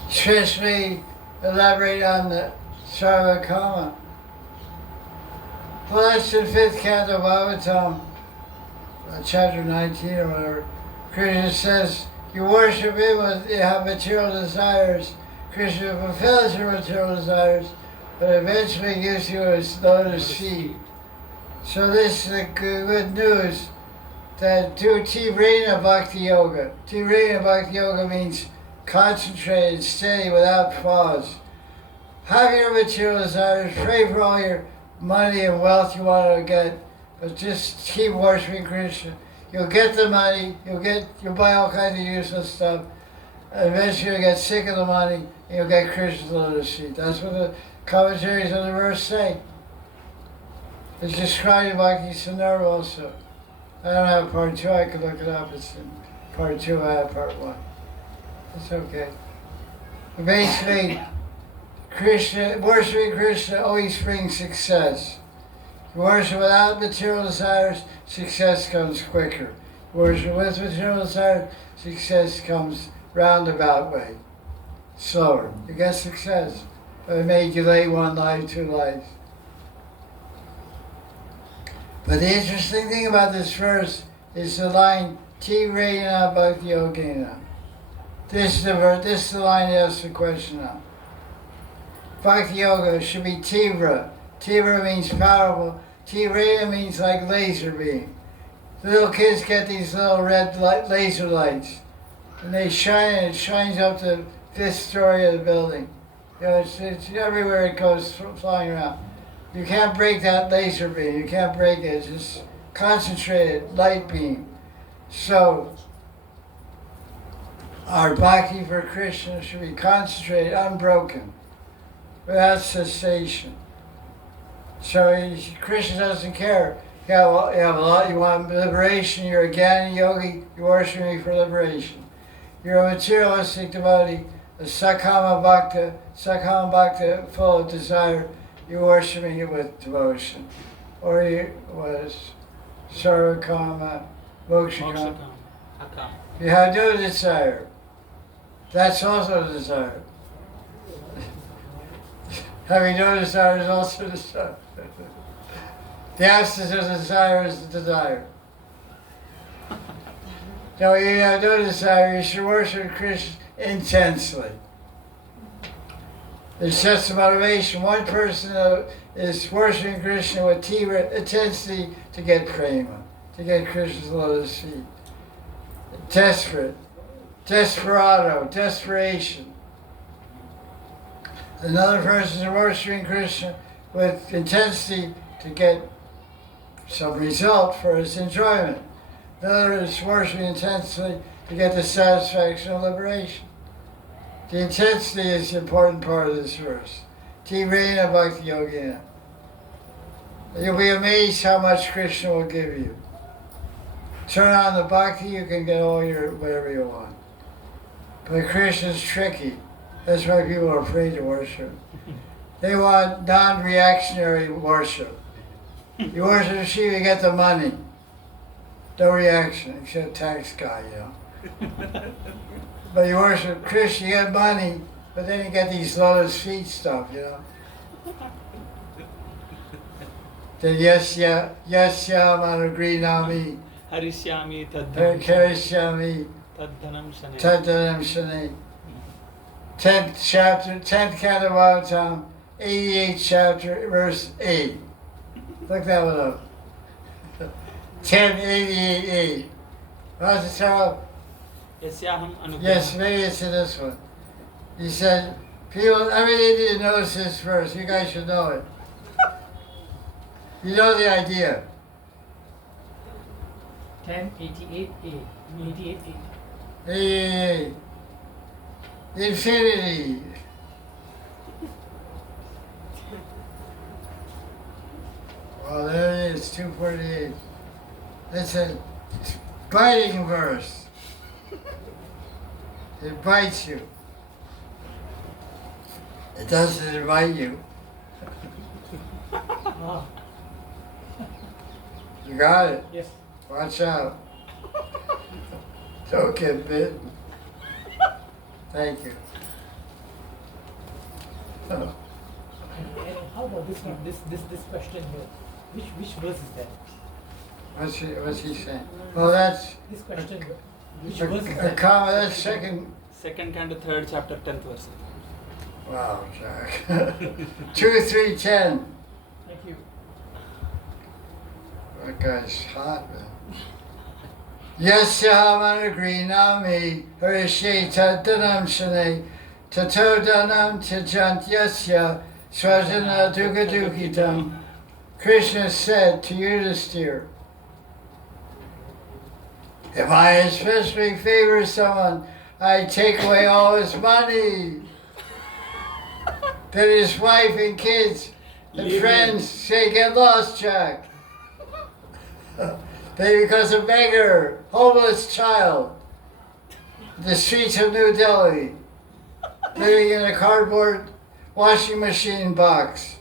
Especially elaborate on the Sarva-kama. Well, that's in 5th canto of Bhagavatam. chapter 19 or whatever, Krishna says, you worship him when you have material desires. Krishna fulfills your material desires, but eventually gives you his lotus feet. So this is the good news, that do Tivrena Bhakti Yoga. Tivrena Bhakti Yoga means concentrated, steady, without pause. Have your material desires, pray for all your money and wealth you want to get, but just keep worshiping Krishna. You'll get the money, you'll buy all kinds of useless stuff, and eventually you'll get sick of the money, and you'll get Krishna's lotus feet. That's what the commentaries of the verse say. It's described in Bhakti Sundara also. I don't have part 2, I could look it up. It's in part 2, I have part 1. It's okay. But basically, worshiping Krishna always brings success. You worship without material desires, success comes quicker. You worship with material desires, success comes roundabout way, slower. You get success, but it may delay 1 life, 2 lives. But the interesting thing about this verse is the line Tivrena Bhakti Yogena. This is the line that asks the question now. Bhakti Yoga should be Tivra. Tivra means powerful. Tivrena means like laser beam. The little kids get these little red laser lights, and they shine, and it shines up the 5th story of the building. You know, it's everywhere it goes, flying around. You can't break that laser beam. You can't break it. It's just concentrated light beam. So our bhakti for Krishna should be concentrated, unbroken, without cessation. So Krishna doesn't care. You have a lot. You want liberation. You're a Jnana yogi. You worship me for liberation. You're a materialistic devotee, a Sakama Bhakta, full of desire. You're worshiping it with devotion. Or you was Sarvakama, Mokshakama. You have no desire. That's also a desire. Having no desire is also a desire. The absence of desire is the desire. So you have no desire, you should worship Krishna intensely. It's just a motivation. One person is worshiping Krishna with intensity to get prema, to get Krishna's lotus feet. Desperate, desperado, desperation. Another person is worshiping Krishna with intensity to get some result for his enjoyment. Another is worshiping intensely to get the satisfaction of liberation. The intensity is the important part of this verse. Tivrena Bhakti Yogena. You'll be amazed how much Krishna will give you. Turn on the bhakti, you can get all your whatever you want. But Krishna's tricky. That's why people are afraid to worship. They want non-reactionary worship. You worship Shiva, you get the money. No reaction, except tax guy, you know. But you worship Krishna, you get money, but then you get these lotus feet stuff, you know. Then yasya manugrinami, Harishyami karishyami, tadhanam shane. taddanam shane. 10th chapter, 10th canto of Bhagavatam, 88th chapter, verse 8. Look that one up. 10:88. What's the tell? Yasyaham anugraham. Yes, maybe it's in this one. He said, people, every Indian knows this verse. You guys should know it. You know the idea. 1088A. 88A. 88. Infinity. Well, there it is, 248. It's a biting verse. It bites you. It doesn't invite you. Ah, You got it. yes. Watch out. Don't get bitten. Thank you. And how about this one? This question here. Which verse is that? What's he saying? Well, that's This question, which a verse is a that? comment. That's second. Second and third chapter, 10th verse. Wow, Jack. 2, 3, 10. Thank you. That guy's hot, man. Yasya managrinami harisheta danam shane tato danam tijant yasya swajana dukadukitam. Krishna said to Yudhisthira, if I especially favor someone, I take away all his money. Then his wife and kids and Leave friends say, get lost, Jack. They because a beggar, homeless child, the streets of New Delhi, living in a cardboard washing machine box.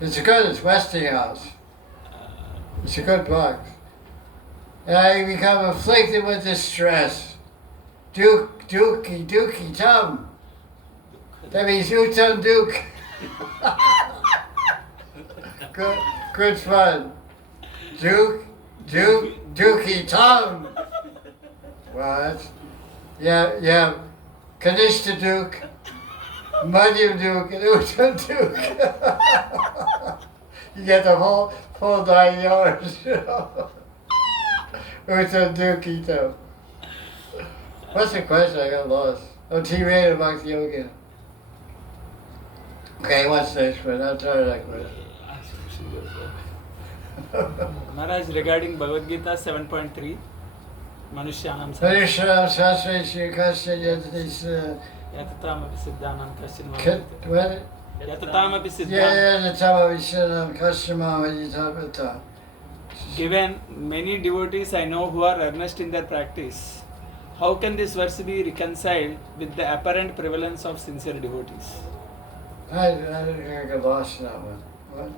It's good, it's Westinghouse. It's a good box. And I become afflicted with distress. Dookie, tum. That means Utam Duke. Good fun. Dookie, tum. Well, that's, yeah. Kanishta Duke, Madhyam Duke, and Utam Duke. You get the whole 9 yards, you know. Utam Dookie, tum. What's the question? I got lost. Oh, T-Rada Bhakti Yoga. Okay, what's the next one? I'll try that question. Maharaj, regarding Bhagavad Gita 7.3, Manushyanam Harisharam Sastra Shri Kasya Yatatis. Yatataamapi siddhanam kashin What? Yatataamapi siddhanam. Yeah, the Tama Vishanam Kashyama Vajitapata. Given many devotees I know who are earnest in their practice, how can this verse be reconciled with the apparent prevalence of sincere devotees? I got lost in that one. What?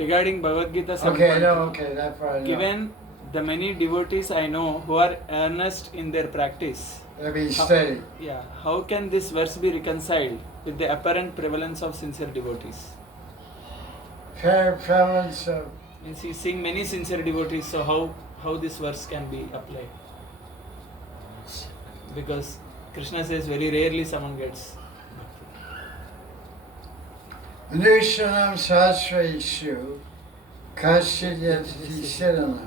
Regarding Bhagavad Gita 7.3, Okay, no, okay, that part I know. given the many devotees I know who are earnest in their practice, That'd be steady. how can this verse be reconciled with the apparent prevalence of sincere devotees? Fair prevalence of. Means he's seeing many sincere devotees, so how this verse can be applied? Because Krishna says very rarely someone gets. Nushanam Sastra Kasya Yatati Siddhanam.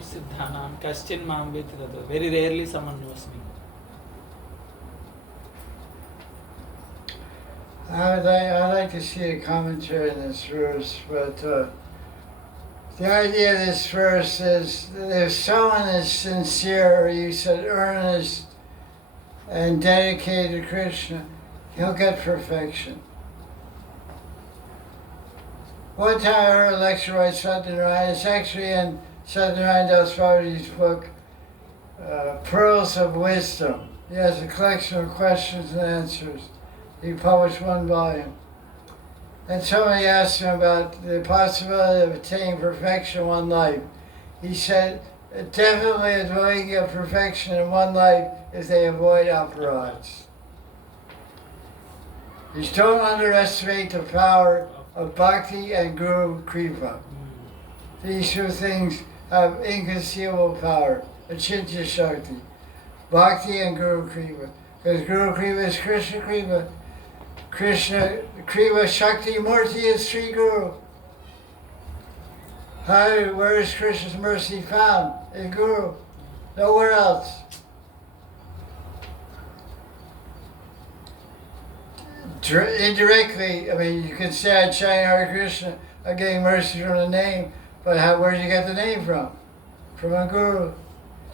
Siddhanam kaschin mam veti tato. Very rarely someone knows me. I'd like to see a commentary on this verse, but the idea of this verse is that if someone is sincere, or you said earnest and dedicated to Krishna, he'll get perfection. One time I heard a lecture by Satyanarayana. It's actually in Satyanarayana Das Babaji's book, Pearls of Wisdom. He has a collection of questions and answers. He published 1 volume. And somebody asked him about the possibility of attaining perfection in one life. He said, definitely a devotee of perfection in one life if they avoid apparatus. Just don't underestimate the power of bhakti and guru kripa. These 2 things have inconceivable power, achintya shakti. Bhakti and guru kripa. Because guru kripa is Krishna kripa. Krishna kripa shakti murti is Sri Guru. Where is Krishna's mercy found? In Guru. Nowhere else. Indirectly, I mean, you could say I'm chanting Hare Krishna, I'm getting mercy from the name, but where did you get the name from? From a guru.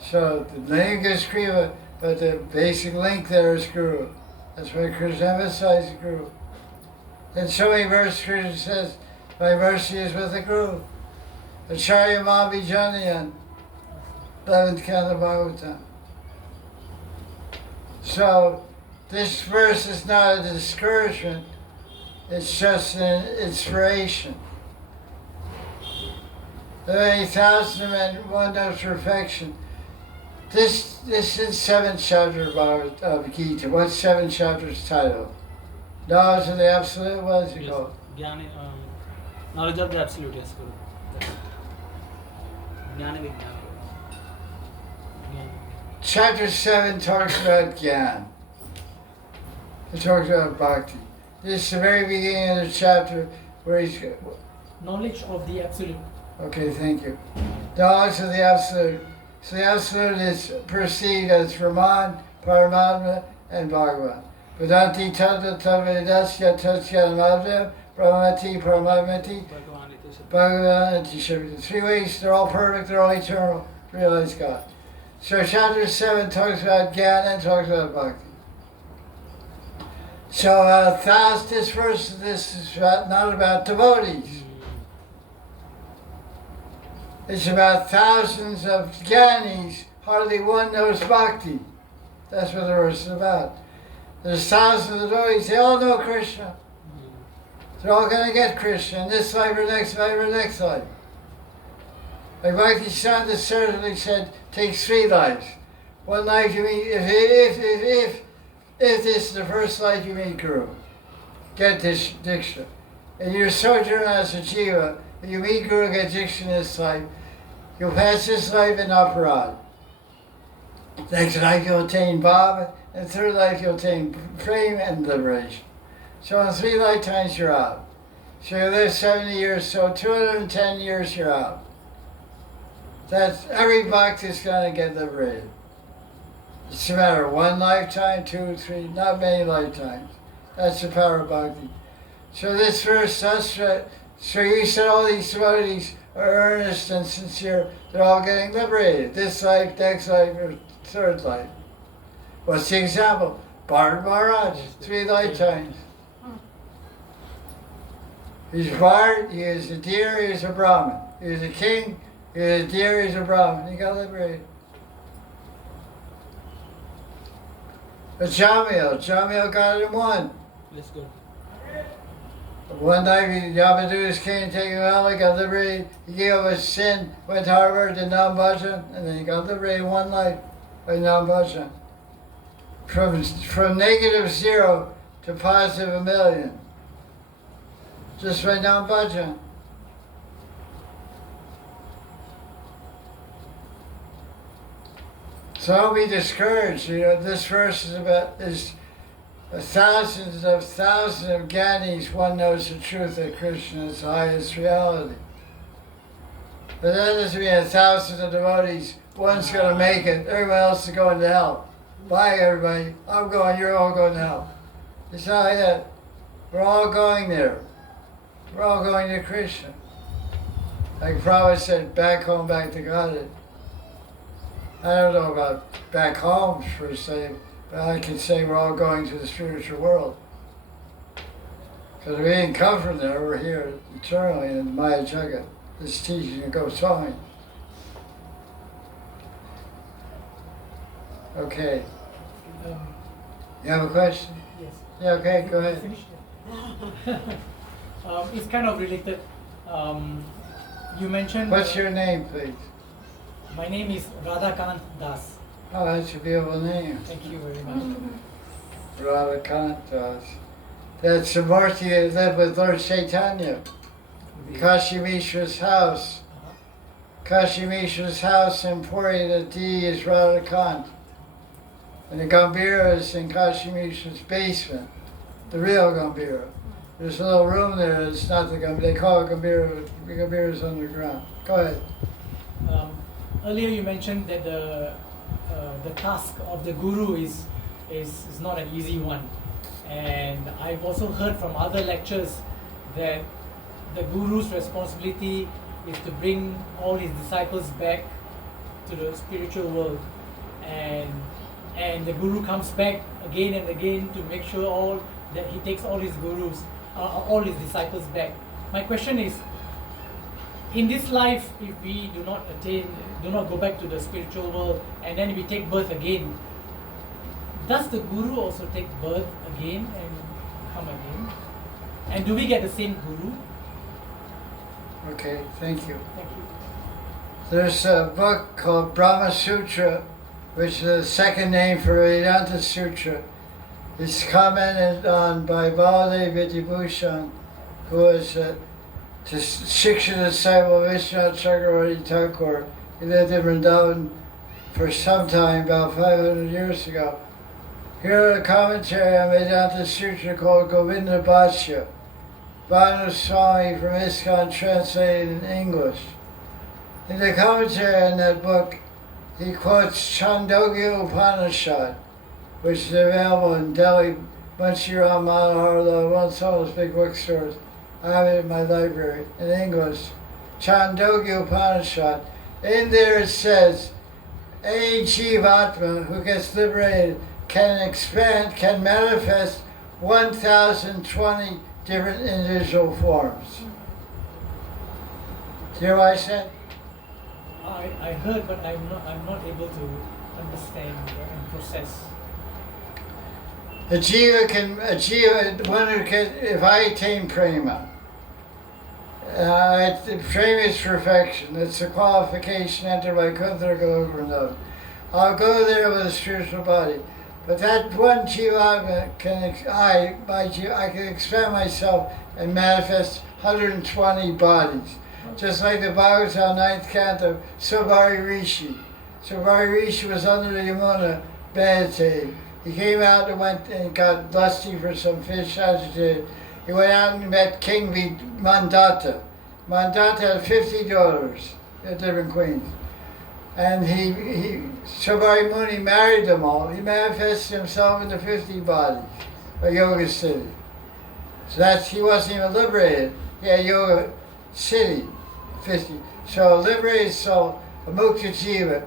So the name is Kriva, but the basic link there is Guru. That's why Krishna emphasizes Guru. In so many verses, Krishna says, my mercy is with the Guru. Acharya Mavi Janayan, 11th Canto Bhagavatam. So, this verse is not a discouragement, it's just an inspiration. There are 1,001 knows perfection. This is 7th chapter of Gita. What's 7th chapter's title? Knowledge of the Absolute, what is it Yes. called? Jnani, knowledge of the absolute, yes, Guru. Jnana Vijnana. Jnana. Chapter 7 talks about Gyan. It talks about Bhakti. This is the very beginning of the chapter where he's... Knowledge of the absolute. Okay, thank you. Knowledge of the Absolute. So the Absolute is perceived as Brahman, Paramatma, and Bhagavan. Vedanti Tata Tavedasya Tatsya Madhya Brahmati Paramatmati Bhagavan iti Shabda. Bhagavan and Tishabda. The three ways, they're all perfect, they're all eternal. Realize God. So chapter 7 talks about Gyan and talks about Bhakti. So this verse, this is not about devotees. It's about thousands of Gyanis, hardly one knows Bhakti. That's what the verse is about. There's thousands of devotees, they all know Krishna. They're all going to get Krishna in this life or next life or next life. Like Bhakti Siddhanta certainly said, takes 3 lives. One life you meet, if this is the first life you meet Guru, get this Diksha. And your sojourn as a Jiva, if you meet Guru, get Diksha in this life, you'll pass this life in Aparad. Next life you'll attain Bhava, and third life you'll attain Prema and liberation. So in 3 lifetimes you're out. So you live 70 years, so 210 years you're out. That's every bhakta is going to get liberated. It's a matter of 1 lifetime, 2, 3, not many lifetimes. That's the power of bhakti. So this verse, so you said all these devotees are earnest and sincere. They're all getting liberated. This life, next life, or third life. What's the example? Bharat Maharaj, 3 lifetimes. He's Bharat, he is a deer, he is a Brahmin. He is a king, he is a deer, he is a Brahmin. He got liberated. But Jamil got it in 1. Let's go. One night, Yamadu's king taking him out, he got liberated. He gave up his sin, went to Harvard, did non-bhajan, and then he got liberated in 1 life by non-bhajan. From -0 to +1 million. Just by non-bhajan. So don't be discouraged. This verse is about thousands of Gyanis. One knows the truth that Krishna is the highest reality. But that doesn't mean 1,000 of devotees. One's going to make it. Everyone else is going to hell. Bye, everybody. I'm going. You're all going to hell. It's not like that. We're all going there. We're all going to Krishna. Like Prabhupada said, back home, back to Godhead. I don't know about back home per se, but I can say we're all going to the spiritual world. Because we didn't come from there, we're here eternally in Maya Jagat. This teaching of Goswami. Okay. You have a question? Yes. Yeah, okay, go ahead. Finished? It's kind of related. You mentioned... What's your name, please? My name is Radha Das. Oh, that's a beautiful name. Thank you very much. Radha Kunda. That's the Murti that lived with Lord Chaitanya. Kashi Mishra's house. Kashi Mishra's house in Puri, the D is Radha Kunda. And the Gambhira is in Kashi Mishra's basement. The real Gambhira. There's a little room there, it's not the Gambhira. They call it Gambhira, the Gambhira is underground. Go ahead. Earlier you mentioned that the task of the guru is not an easy one, and I've also heard from other lectures that the guru's responsibility is to bring all his disciples back to the spiritual world, and the guru comes back again and again to make sure that he takes all his disciples back. My question is, in this life, if we do not go back to the spiritual world, and then we take birth again, does the guru also take birth again and come again? And do we get the same guru? Okay, thank you. Thank you. There's a book called Brahma Sutra, which is the second name for Vedanta Sutra. It's commented on by Baldev Vidyabhushan, who was a Shiksha disciple of Vishwanath Chakravarti Thakur. He lived in Vrindavan for some time, about 500 years ago. Here a commentary on Vedanta Sutra called Govinda Bhashya. Mahanidhi Swami from ISKCON translated in English. In the commentary on that book, he quotes Chandogya Upanishad, which is available in Delhi, Manchiram, Manohar, one of those big bookstores. I have it in my library in English. Chandogya Upanishad. In there it says, any Jivatma who gets liberated can manifest 1,020 different individual forms. Do you hear what I said? I heard, but I'm not able to understand and process. One who can, if I attain prema, prema is perfection. It's a qualification enter by Vaikuntha Goloka. I'll go there with a spiritual body. But that one jiva I can expand myself and manifest 120 bodies. Just like the Bhagavatam 9th canto, Sobari Rishi. Sobari Rishi was under the Yamuna meditating. He came out and went and got lusty for some fish agitated. He went out and met King Mandata. Mandata had 50 daughters, different queens. And Sobari Muni married them all. He manifested himself into 50 bodies, a yoga city. So he wasn't even liberated. He had yoga city, 50. So a liberated soul, a mukta jiva,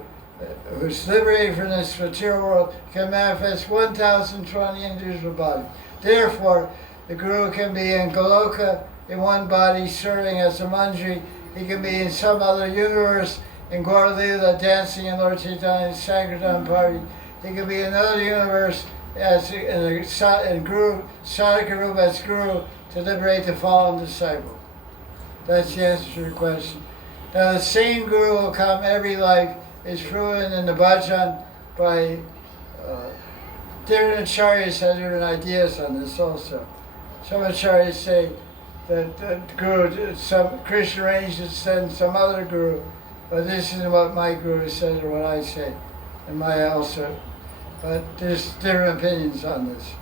who's liberated from this material world, can manifest 1,020 individual bodies. Therefore, the Guru can be in Goloka in one body serving as a manjari. He can be in some other universe in Gaura Leela dancing in Lord Chaitanya's Sankirtan party. He can be in another universe as in Guru, Sadhaka Rupa as Guru to liberate the fallen disciple. That's the answer to your question. Now the same Guru will come every life. Is proven in the bhajan by different acharyas have different ideas on this also. Some acharyas say that Guru, Krishna arranged to send some other Guru, but this is what my Guru said or what I say, and my also. But there's different opinions on this.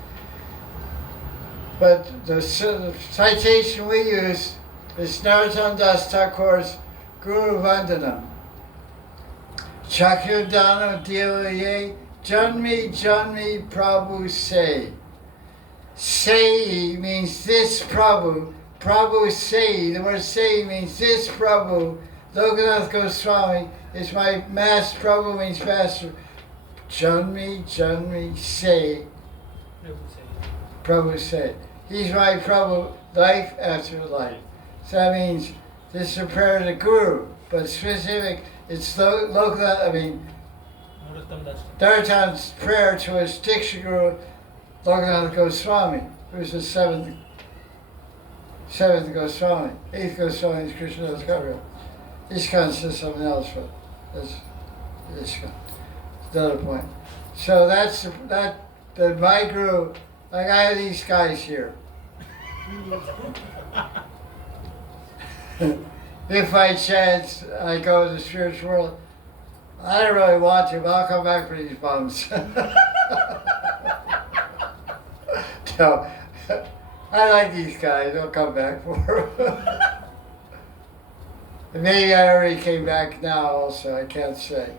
But the citation we use is Narottam Das Thakur's Guru Vandanam. Chakyodano Devaye Janmi Janmi Prabhu say. Say means this Prabhu. Prabhu say. The word say means this Prabhu. Lokanath Goswami is my master. Prabhu means master. Janmi Janmi say. Prabhu say. He's my Prabhu, life after life. So that means this is a prayer to the Guru, but specific. It's Narottam's prayer to his Diksha Guru, Lokanath Goswami, who's the seventh Goswami. 8th Goswami is Krishnadas Kaviraj. ISKCON says something else, but that's ISKCON. It's another point. So that's my Guru, like I have these guys here. If by chance I go to the spiritual world, I don't really want to, but I'll come back for these bums. So, I like these guys, I'll come back for them. Maybe I already came back now also, I can't say.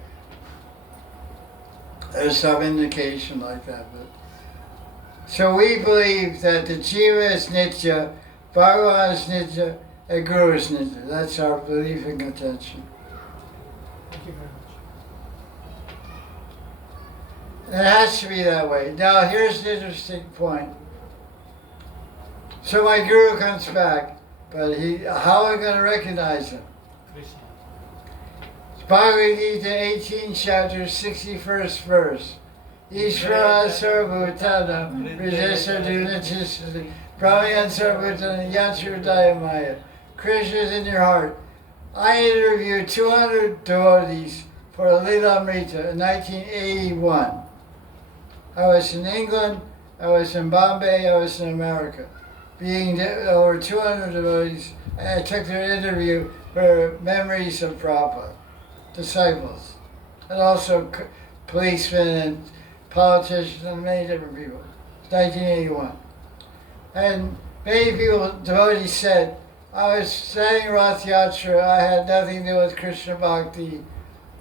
There's some indication like that. But. So we believe that the Jiva is Nitya, Bhagavan is Nitya, and Guru is Nitya. That's our belief and contention. Thank you very much. It has to be that way. Now here's the interesting point. So my Guru comes back, but how am I going to recognize him? Krishna. Bhagavad Gita 18 chapter 61st verse. Ishvara Sarvabhutana Rajasa Dunatisati Brahmayan Sarvabhutana Yantrudaya Maya. Krishna is in your heart. I interviewed 200 devotees for Lila Amrita in 1981. I was in England I was in Bombay, I was in America. Being over 200 devotees, I took their interview for memories of Prabhupada, disciples, and also policemen and politicians and many different people. 1981. And many people, devotees said, I was studying Rath Yatra, I had nothing to do with Krishna Bhakti.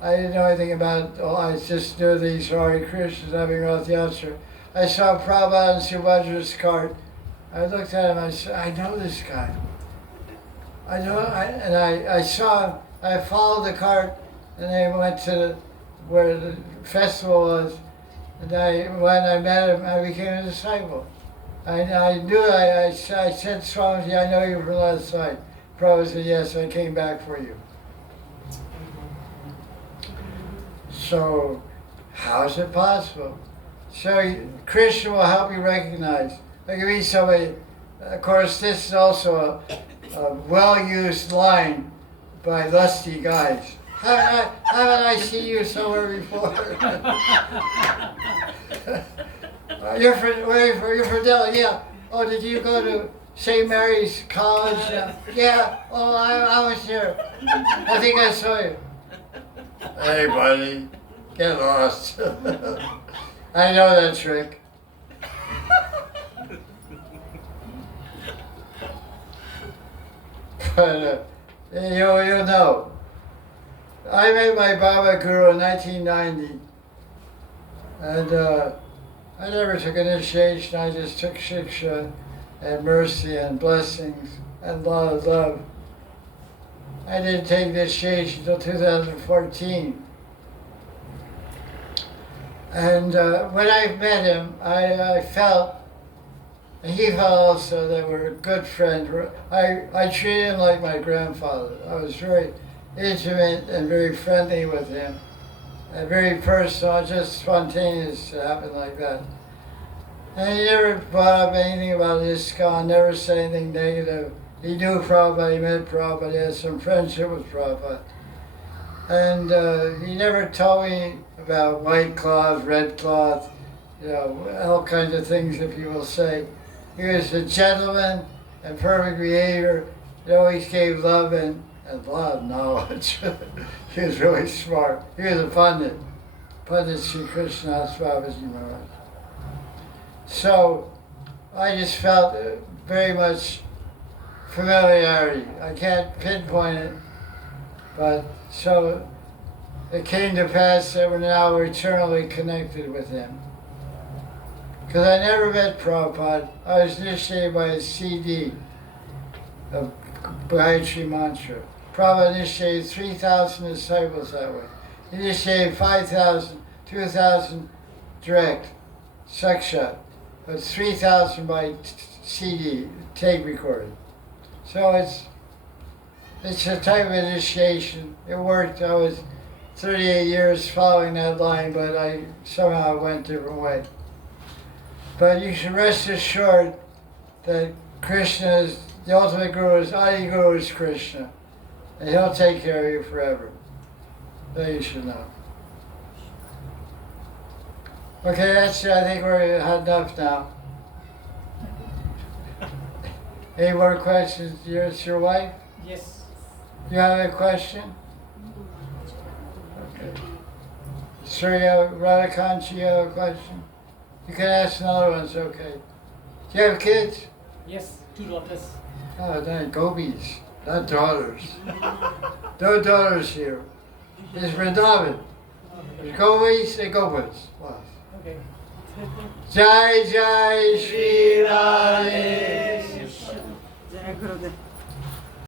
I didn't know anything about, I just knew these Hari Krishnas having Rath Yatra. I saw Prabhupada and Subhadra's cart. I looked at him, I said, I know this guy. I saw him, I followed the cart, and they went to where the festival was. And when I met him, I became a disciple. I knew, I said, Swamiji, I know you from last night. Prabhupada said, yes, I came back for you. So, how is it possible? So, Krishna will help you recognize. There can be somebody, of course, this is also a well-used line by lusty guys. Haven't I seen you somewhere before? You're from Delhi, yeah. Oh, did you go to St. Mary's College? Yeah. Oh, I was here. I think I saw you. Hey, buddy, get lost. I know that trick. But you know, I met my Baba Guru in 1990, and I never took initiation. I just took shiksha and mercy and blessings and love. I didn't take initiation until 2014. And when I met him, I felt, and he felt also, that we're a good friend. I treated him like my grandfather. I was very intimate and very friendly with him. And very personal, just spontaneous to happen like that. And he never brought up anything about ISKCON, never said anything negative. He knew Prabhupada, he met Prabhupada, he had some friendship with Prabhupada. And he never told me about white cloth, red cloth, all kinds of things that people say. He was a gentleman and perfect behavior. He always gave love and a lot of knowledge. He was really smart. He was a Pandit Sri Krishna Babaji Maharaj. So I just felt very much familiarity. I can't pinpoint it, but so it came to pass that we're now eternally connected with him. Because I never met Prabhupada. I was initiated by a CD of Gayatri Mantra. Prabhupada initiated 3,000 disciples that way. He initiated 5,000, 2,000 direct, sakshat, but 3,000 by CD, tape recorded. So it's a type of initiation. It worked. I was 38 years following that line, but I somehow went a different way. But you should rest assured that Krishna is, the ultimate guru is, Adi Guru is Krishna. And he'll take care of you forever. That you should know. Okay, that's it. I think we're had enough now. Any more questions? It's your wife? Yes. You have a question? Okay. Surya Radhakanchi, you have a question? You can ask another one, it's okay. Do you have kids? Yes, 2 daughters. Oh, dang, gopis, not daughters. No daughters here. It's Vrindavan. There's gopis and gopis. Wow. Okay. Jaya Jaya Sri